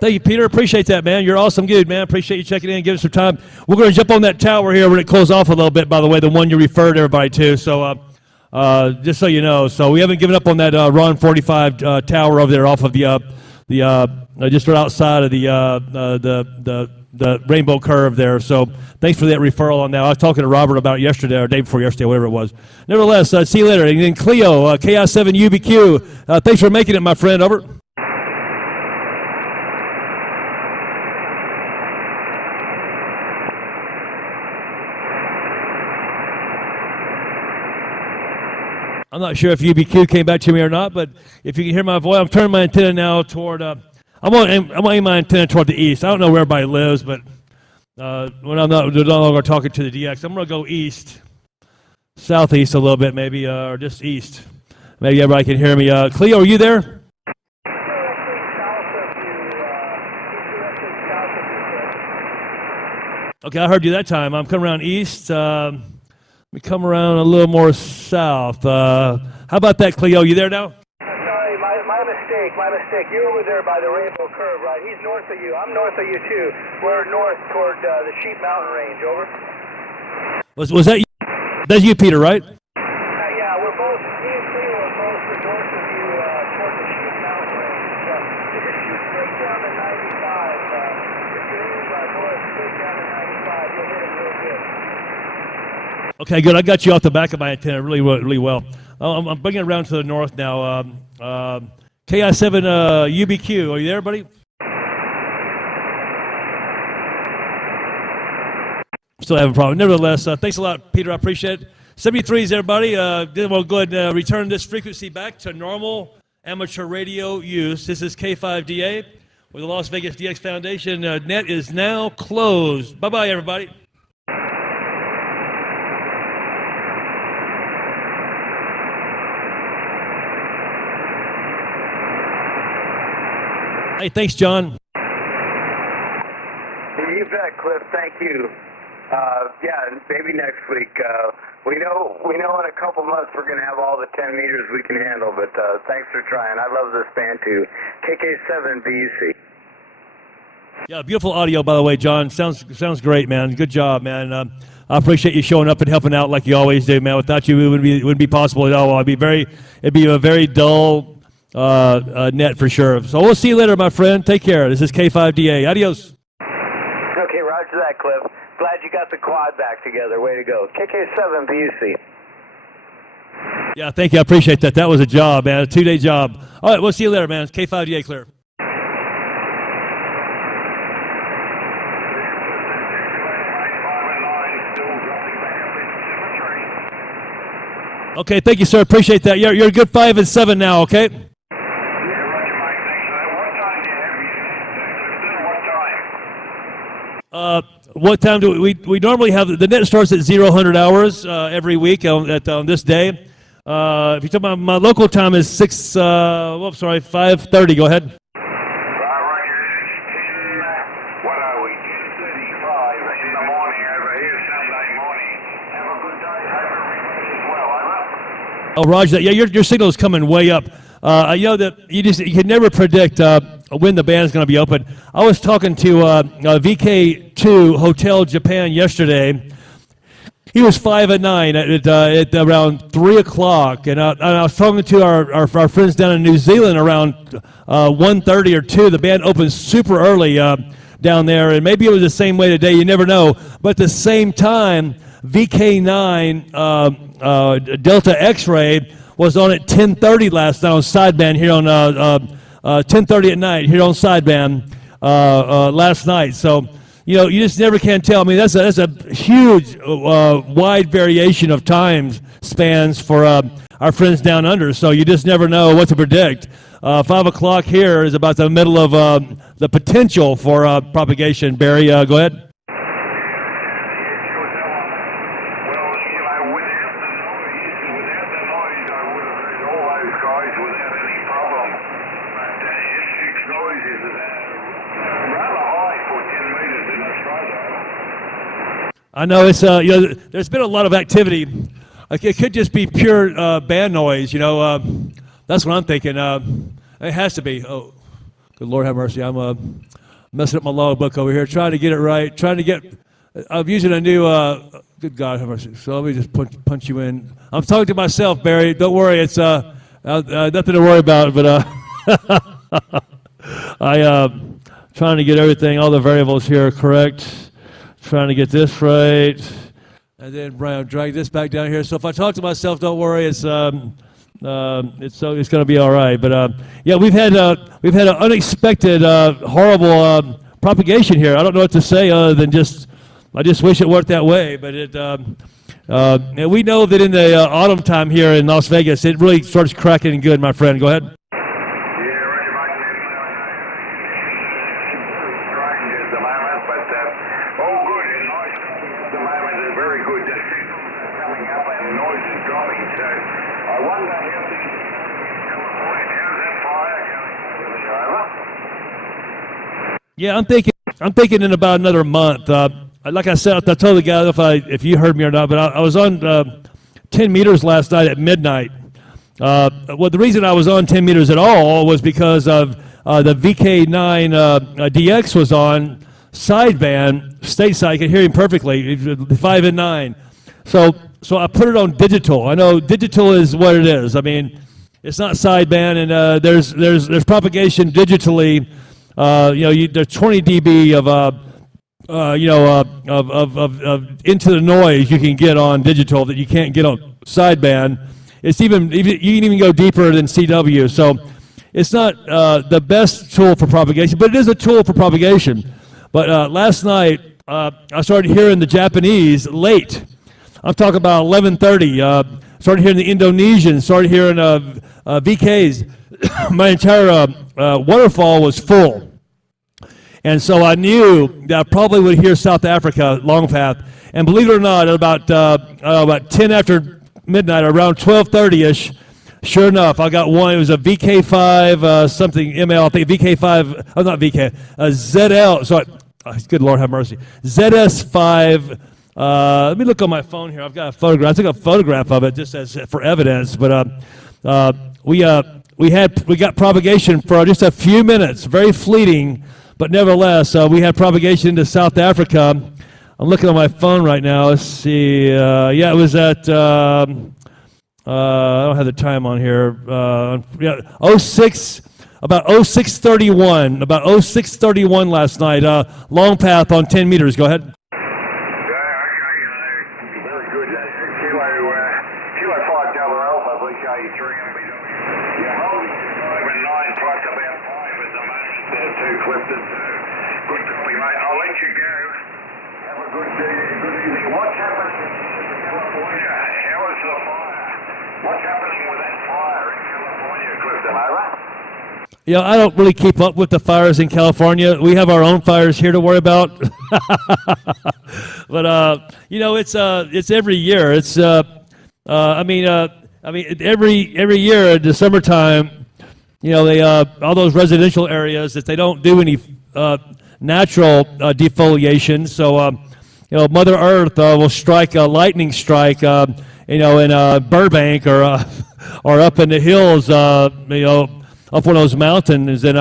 Thank you, Peter. Appreciate that, man. You're awesome dude, man. Appreciate you checking in and giving us some time. We're going to jump on that tower here when it closes off a little bit, by the way, the one you referred everybody to. So just so you know. So we haven't given up on that Ron 45 tower over there off of the just right outside of the rainbow curve there. So thanks for that referral on that. I was talking to Robert about it yesterday or day before yesterday, whatever it was. Nevertheless, see you later. And then Cleo, KI7 UBQ, thanks for making it, my friend. Over. I'm not sure if UBQ came back to me or not, but if you can hear my voice, I'm turning my antenna now toward I'm aiming my antenna toward the east. I don't know where everybody lives, but when I'm no longer talking to the DX, I'm going to go east, southeast a little bit maybe, or just east. Maybe everybody can hear me. Cleo, are you there? Okay, I heard you that time. I'm coming around east. Let me come around a little more south. How about that, Cleo? You there now? My mistake. You're over there by the rainbow curve, right? He's north of you. I'm north of you, too. We're north toward the Sheep Mountain Range. Over. Was that you? That's you, Peter, right? Yeah, we're both, me and Cleo are both north of you toward the Sheep Mountain Range. You just shoot straight down to 95. If you're aiming north, straight down to 95, you'll hit it real good. Okay, good. I got you off the back of my antenna really well. I'm bringing it around to the north now. KI7 UBQ, are you there, buddy? Still have a problem. Nevertheless, thanks a lot, Peter. I appreciate it. 73s, everybody. We'll go ahead and return this frequency back to normal amateur radio use. This is K5DA with the Las Vegas DX Foundation. Net is now closed. Bye-bye, everybody. Hey, thanks, John. You bet, Cliff. Thank you. Yeah, maybe next week. We know in a couple months we're going to have all the 10 meters we can handle, but thanks for trying. I love this band too. KK7 BUC. Yeah, beautiful audio, by the way, John. Sounds great, man. Good job, man. I appreciate you showing up and helping out like you always do, man. Without you, it wouldn't be possible at all. It'd be a very dull net for sure. So we'll see you later, my friend. Take care. This is K5DA. Adios. Okay, roger that, Cliff. Glad you got the quad back together. Way to go. KK7 BUC. Yeah, thank you. I appreciate that. That was a job, man. A 2-day job. All right, we'll see you later, man. K5DA clear. Okay, thank you, sir. Appreciate that. You're a good 5 and 7 now, okay? What time do we normally have? The net starts at 00 hours every week on this day. If you talk about my local time is 5:30. Go ahead. Oh, Roger, yeah, your signal is coming way up. You know that you can never predict when the band is going to be open. I was talking to VK2 Hotel Japan yesterday. He was 5 and 9 at around 3 o'clock, and I was talking to our friends down in New Zealand around 1:30 or 2. The band opens super early down there, and maybe it was the same way today. You never know. But at the same time, VK9 Delta X-Ray was on at 10:30 last night on sideband here on 10:30 at night here on sideband last night. So you know, you just never can tell. I mean, that's a huge wide variation of time spans for our friends down under. So you just never know what to predict. 5 o'clock here is about the middle of the potential for propagation. Barry, go ahead. I know it's you know, there's been a lot of activity. Like it could just be pure band noise, you know. That's what I'm thinking. It has to be. Oh, good Lord have mercy! I'm messing up my logbook over here, trying to get it right. I'm using a new. Good God have mercy! So let me just punch you in. I'm talking to myself, Barry. Don't worry, it's nothing to worry about. But trying to get everything, all the variables here correct. Trying to get this right, and then Brian drag this back down here. So if I talk to myself, don't worry, it's going to be all right. But yeah, we've had an unexpected, horrible propagation here. I don't know what to say other than I just wish it worked that way. But and we know that in the autumn time here in Las Vegas, it really starts cracking good. My friend, go ahead. Yeah, I'm thinking in about another month. Like I said, I told the guy if you heard me or not, but I was on 10 meters last night at midnight. Well, the reason I was on 10 meters at all was because of the VK9 DX was on sideband, stateside. I could hear him perfectly, 5 and 9. So I put it on digital. I know digital is what it is. I mean, it's not sideband, and there's propagation digitally. You know, there's 20 dB of into the noise you can get on digital that you can't get on sideband. It's even you can even go deeper than CW. So it's not the best tool for propagation, but it is a tool for propagation. But last night I started hearing the Japanese late. I'm talking about 11:30. Started hearing the Indonesians. Started hearing VKs. My entire waterfall was full. And so I knew that I probably would hear South Africa long path. And believe it or not, at about 10 after midnight, around 12:30-ish, sure enough, I got one. It was a VK5 something ML. I think VK5. Oh, not VK. ZL. Sorry. Oh, good Lord, have mercy. ZS5. Let me look on my phone here. I've got a photograph. I took a photograph of it just as for evidence. But we got propagation for just a few minutes, very fleeting. But nevertheless, we had propagation into South Africa. I'm looking on my phone right now. Let's see. Yeah, it was at, I don't have the time on here. Yeah, 06, about 06:31, about 06:31 last night. Long path on 10 meters. Go ahead. Very good. Kilo 5 Delta Alpha, VK3 MBW. Yeah, holding 5 and 9 plus about 5 at the moment. Two Clifton. Good copy, mate. I'll let you go. Have a good evening. What's happening in California? How is the fire? What's happening with that fire in California, Clifton? Over? Yeah, I don't really keep up with the fires in California. We have our own fires here to worry about. But it's every year. It's every year in the summertime, they all those residential areas that they don't do any natural defoliation. So Mother Earth will strike a lightning strike, in Burbank or up in the hills, up one of those mountains. And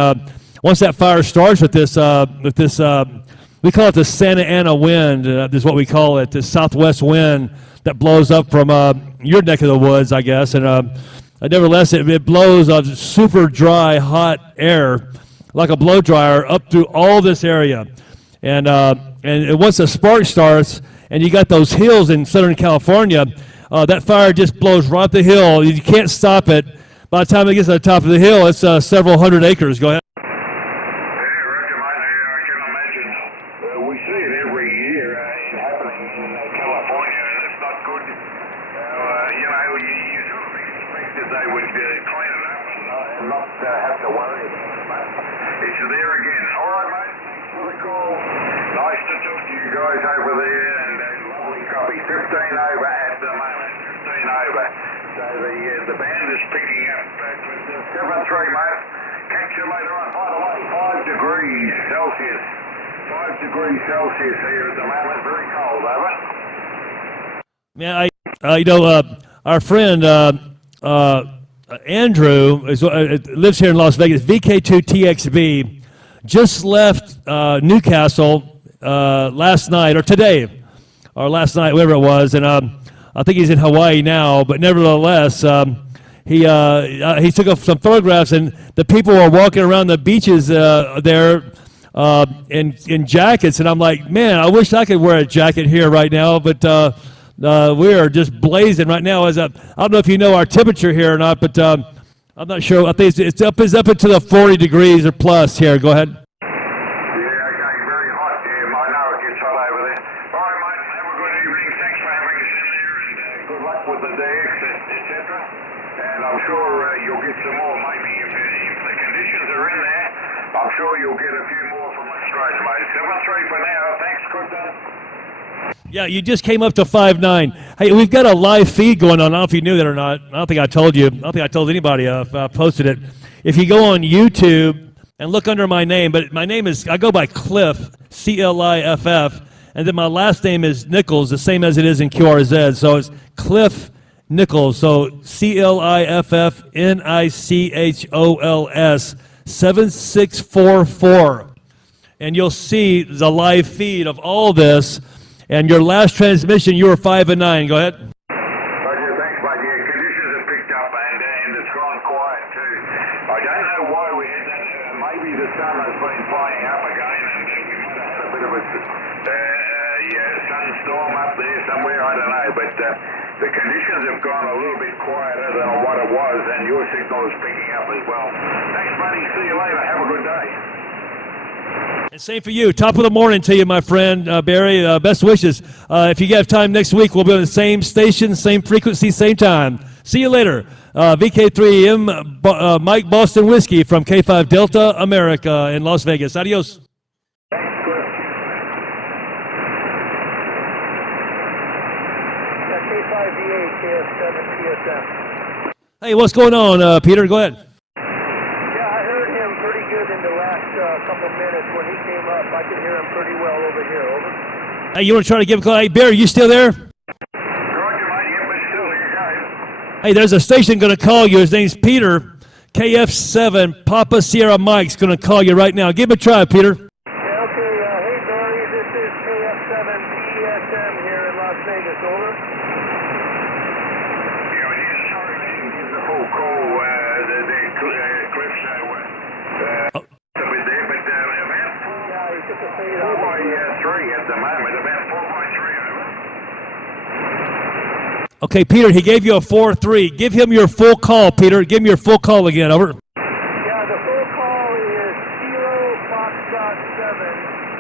once that fire starts with this, we call it the Santa Ana wind. Is what we call it, the southwest wind that blows up from your neck of the woods, I guess. And nevertheless, it blows super dry, hot air like a blow dryer up through all this area. And once the spark starts, and you got those hills in Southern California, that fire just blows right up the hill. You can't stop it. By the time it gets to the top of the hill, it's several hundred acres. Go ahead. Yeah, Roger, mate. I can imagine. We see it every year happening in California, and it's not good. You sort of expect that they would clean it up and not have to worry about it, mate. It's there again. All right, mate. Thanks for the call. Nice to talk to you guys over there, and lovely copy. 15 over at the moment. 15 over. So the band is picking up. 7-3, mate. Catch you later on. By the way, 5 degrees Celsius. 5 degrees Celsius here at the moment. Very cold, over. Yeah, our friend Andrew lives here in Las Vegas. VK2TXB just left Newcastle last night, or today, or last night, whatever it was, and I think he's in Hawaii now. But nevertheless, he took some photographs, and the people were walking around the beaches there in jackets, and I'm like, man, I wish I could wear a jacket here right now, but we are just blazing right now. I don't know if you know our temperature here or not, but I'm not sure. I think it's up into the 40 degrees or plus here. Go ahead. Yeah, okay, very hot. Yeah, I know it gets hot over there. All right, mate, have a good evening. Thanks for having us in there, and good luck with the DX, etc. And I'm sure you'll get some more, maybe if the conditions are in there. I'm sure you'll get a few more from Australia, mate. 7-3 for now. Thanks, Clifton. Yeah, you just came up to 5.9. Hey, we've got a live feed going on. I don't know if you knew that or not. I don't think I told you. I don't think I told anybody if I posted it. If you go on YouTube and look under my name, but my name is, I go by Cliff, C-L-I-F-F, and then my last name is Nichols, the same as it is in QRZ. So it's Cliff Nichols. So C-L-I-F-F-N-I-C-H-O-L-S 7644. And you'll see the live feed of all this. And your last transmission, you were 5 and 9. Go ahead. Roger, thanks, mate. Yeah, conditions have picked up and it's gone quiet too. I don't know why we had that. Maybe the sun has been flying up again, and we might have had a bit there was sunstorm up there somewhere, I don't know, but the conditions have gone a little bit quieter than what it was, and your signal is picking up as well. Thanks, buddy. See you later. Have a good day. And same for you. Top of the morning to you, my friend, Barry. Best wishes. If you have time next week, we'll be on the same station, same frequency, same time. See you later. VK3M, Mike Boston Whiskey from K5 Delta America in Las Vegas. Adios. K5VA, KF7, TSM. Hey, what's going on, Peter? Go ahead. Yeah, I heard him pretty good in the last couple minutes when he came up. I could hear him pretty well over here. Over. Hey, you want to try to give a call? Hey, Barry, you still there? Roger, mate. Yep, it's still here, guys. Hey, there's a station going to call you. His name's Peter. KF7, Papa Sierra Mike's going to call you right now. Give him a try, Peter. Yeah, okay. Hey, Barry, this is KF7 TSM here in Las Vegas. Over. Yeah, we just sorry I didn't get the full call. Cliff's with there, but about Yeah, he took a fade 4 off. by 3 at the moment. About 4 by 3 over. Okay, Peter, he gave you a 4-3. Give him your full call, Peter. Give him your full call again. Over. Yeah, the full call is Kilo Foxtrot 7,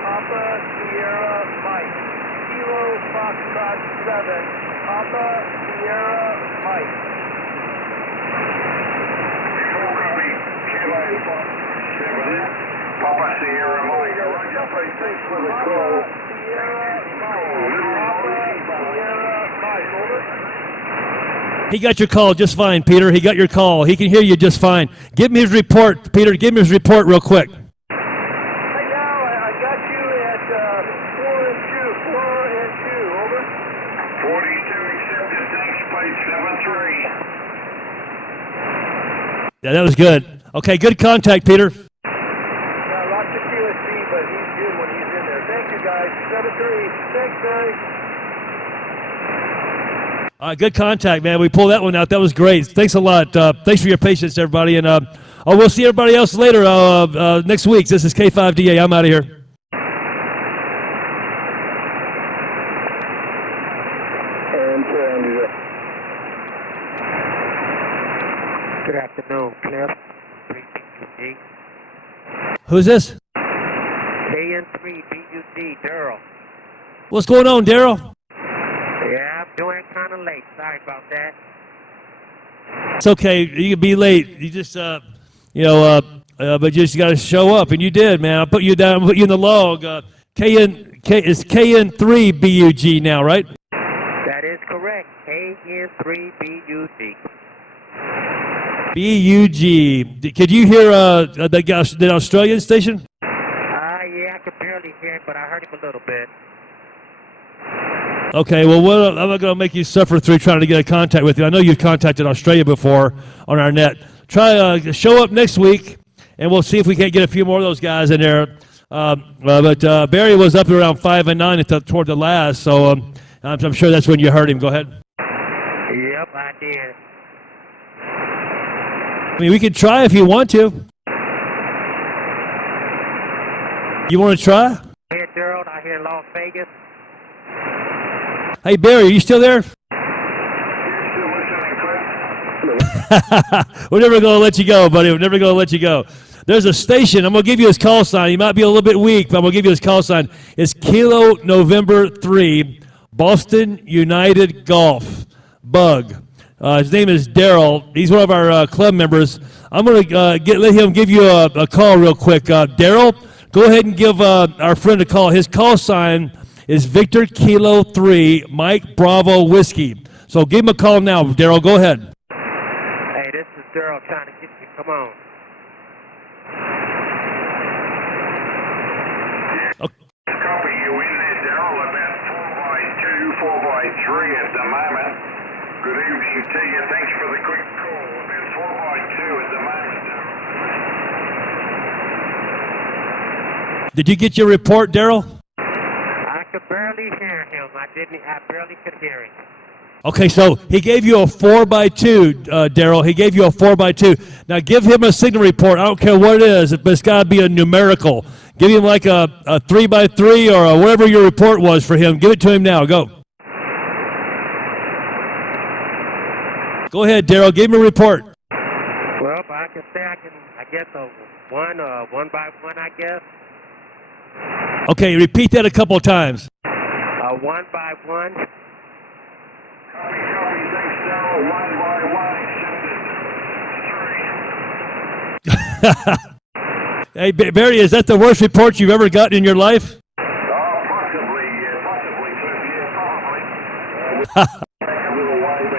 Papa Sierra Mike. Kilo Foxtrot 7, Papa Sierra Mike. Full copy. Kilo Fox 7, Papa Sierra Mike. Roger, please. Thanks for the call. Sierra Mike. Papa Sierra Mike. Over. He got your call just fine, Peter. He got your call. He can hear you just fine. Give me his report, Peter. Give me his report real quick. Right now, I got you at 4 and 2. 4 and 2. Over. 42 accepted. Thanks, plate 7-3. Yeah, that was good. Okay, good contact, Peter. Got lots of QSC, but he's good when he's in there. Thank you, guys. 7-3. Thanks, Barry. Good contact, man. We pulled that one out. That was great. Thanks a lot. Thanks for your patience, everybody. And we'll see everybody else later next week. This is K5DA. I'm out of here. Good afternoon, Cliff. 3BUD. Who's this? KN3BUD, Daryl. What's going on, Daryl? Yeah, I'm doing kind of late. Sorry about that. It's okay. You can be late. You just, but you just got to show up, and you did, man. I put you down. I put you in the log. It's KN3BUG now, right? That is correct. KN3BUD. BUG. Could you hear the Australian station? Yeah, I could barely hear it, but I heard him a little bit. Okay, well, I'm not going to make you suffer through trying to get in contact with you. I know you've contacted Australia before on our net. Try show up next week, and we'll see if we can't get a few more of those guys in there. But Barry was up around 5 and 9 toward the last, so I'm sure that's when you heard him. Go ahead. Yep, I did. I mean, we can try if you want to. You want to try? Here, Daryl, out here in Las Vegas. Hey, Barry, are you still there? We're never going to let you go, buddy. We're never going to let you go. There's a station. I'm going to give you his call sign. He might be a little bit weak, but I'm going to give you his call sign. It's Kilo November 3, Boston United Golf, Bug. His name is Daryl. He's one of our club members. I'm going to let him give you a call real quick. Daryl, go ahead and give our friend a call. His call sign is Victor Kilo 3, Mike Bravo Whiskey. So give him a call now, Daryl. Go ahead. Hey, this is Daryl trying to get you. Come on. Copy you in there, Daryl. About 4 by 3 at the moment. Good evening to you. Thanks for the quick call. About 4 by 2 at the moment, Daryl. Did you get your report, Daryl? I could barely hear him. I barely could hear him. Okay, so he gave you a 4 by 2, Daryl. He gave you a 4 by 2. Now give him a signal report. I don't care what it is, but it's got to be a numerical. Give him like a 3x3 or whatever your report was for him. Give it to him now. Go. Go ahead, Daryl. Give him a report. Well, I can say I guess a one by one, I guess. Okay, repeat that a couple of times. One by one. Hey, Barry, is that the worst report you've ever gotten in your life? Possibly,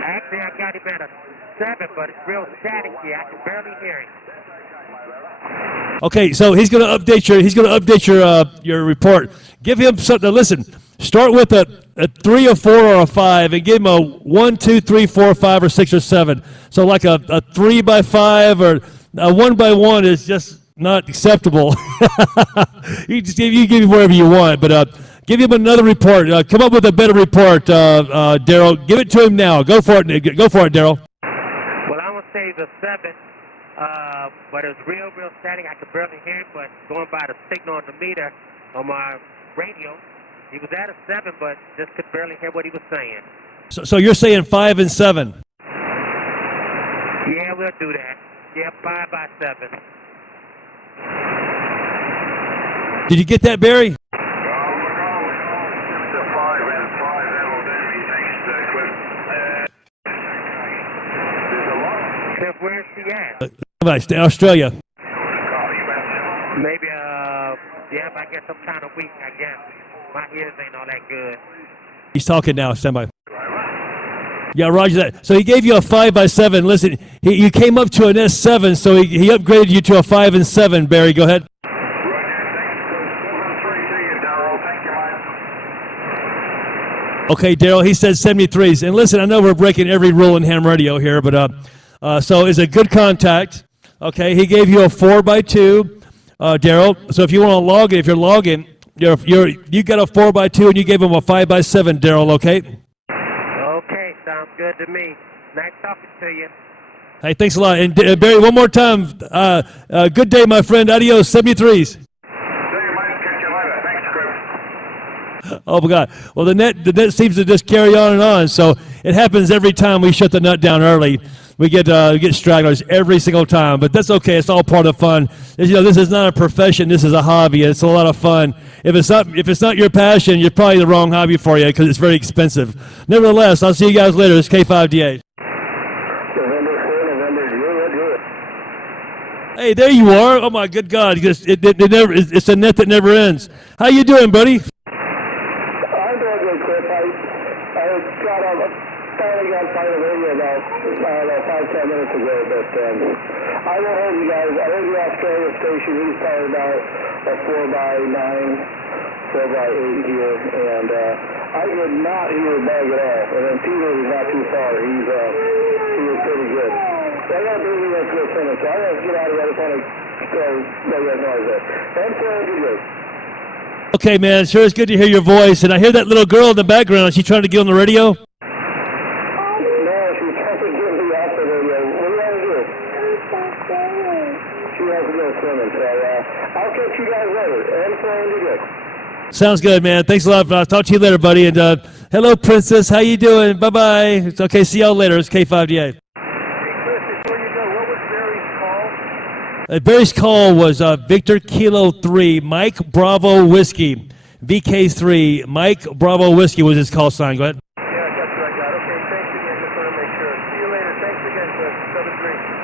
Actually, I got him at a 7, but it's real staticky. I can barely hear him. Okay, so he's going to update your report. Give him something. Listen, start with a 3, a 4, or a 5, and give him a 1, 2, 3, 4, 5, or 6, or 7. So like a 3 by 5 or a 1 by 1 is just not acceptable. you give him whatever you want, but give him another report. Come up with a better report, Daryl. Give it to him now. Go for it. Go for it, Daryl. Well, I would say the 7, but it was real static. I could barely hear him, but going by the signal on the meter on my radio, he was at a 7, but just could barely hear what he was saying. So you're saying 5 and 7? Yeah, we'll do that. Yeah, 5 by 7. Did you get that, Barry? Where's he at? Australia. Maybe, yeah, I guess I'm kind of weak, I guess. My ears ain't all that good. He's talking now. Stand by. Yeah, roger that. So he gave you a 5 by 7. Listen, you came up to an S7, so he upgraded you to a 5 and 7. Barry, go ahead. Okay, Daryl, he said 73s. And listen, I know we're breaking every rule in ham radio here, but so it's a good contact. Okay, he gave you a 4 by 2, Daryl. So if you want to log in, if you're logging, you got a 4 by 2, and you gave him a 5 by 7, Daryl. Okay. Okay, sounds good to me. Nice talking to you. Hey, thanks a lot. And Barry, one more time. Good day, my friend. Adios, 73s. Oh my God! Well, the net seems to just carry on and on. So it happens every time we shut the nut down early. We get stragglers every single time, but that's okay. It's all part of fun. This is not a profession. This is a hobby. It's a lot of fun. If it's not your passion, you're probably the wrong hobby for you because it's very expensive. Nevertheless, I'll see you guys later. It's K5DA. Hey, there you are. Oh my good God! It's a net that never ends. How you doing, buddy? About 5-10 minutes ago, but I won't hold you guys. I heard the Australia station. He's talking about a 4 by 9, 4 by 8 here, and I could not hear a bug at all. And then Peter was not too far. He was pretty good. So I got to bring you guys to a finish. So I got to get out of here. I just want to let you guys know I was there. And so good. Okay, man. Sure, it's good to hear your voice. And I hear that little girl in the background. Is she trying to get on the radio? I'll catch you guys later. And so good. Sounds good, man. Thanks a lot. I'll talk to you later, buddy. And hello, Princess. How you doing? Bye-bye. It's okay. See y'all later. It's K5DA. Hey, Chris, before you go, what was Barry's call? Barry's call was Victor Kilo 3, Mike Bravo Whiskey. VK3, Mike Bravo Whiskey was his call sign. Go ahead. Yeah, that's what I got. Okay, thanks again. Just want to make sure. See you later. Thanks again, Chris.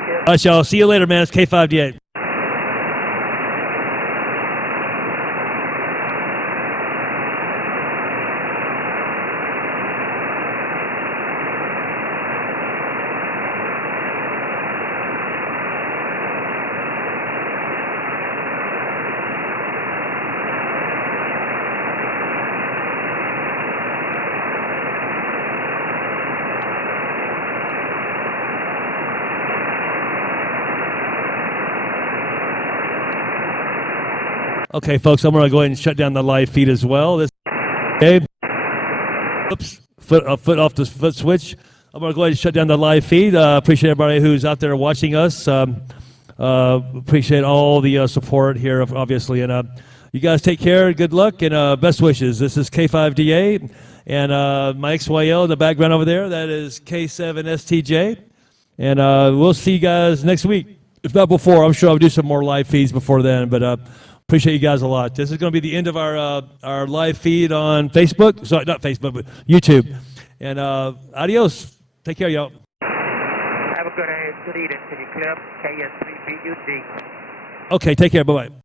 7-3. All right, y'all. See you later, man. It's K5DA. Okay, folks, I'm going to go ahead and shut down the live feed as well. Okay. Oops, foot off the foot switch. I'm going to go ahead and shut down the live feed. Appreciate everybody who's out there watching us. Appreciate all the support here, obviously. And You guys take care. Good luck and best wishes. This is K5DA, and my XYL in the background over there, that is K7STJ. And we'll see you guys next week. If not before, I'm sure I'll do some more live feeds before then. But appreciate you guys a lot. This is going to be the end of our live feed on Facebook. Sorry, not Facebook, but YouTube. And adios. Take care, y'all. Have a good evening to you, Cliff. KS3BUG. Okay, take care. Bye-bye.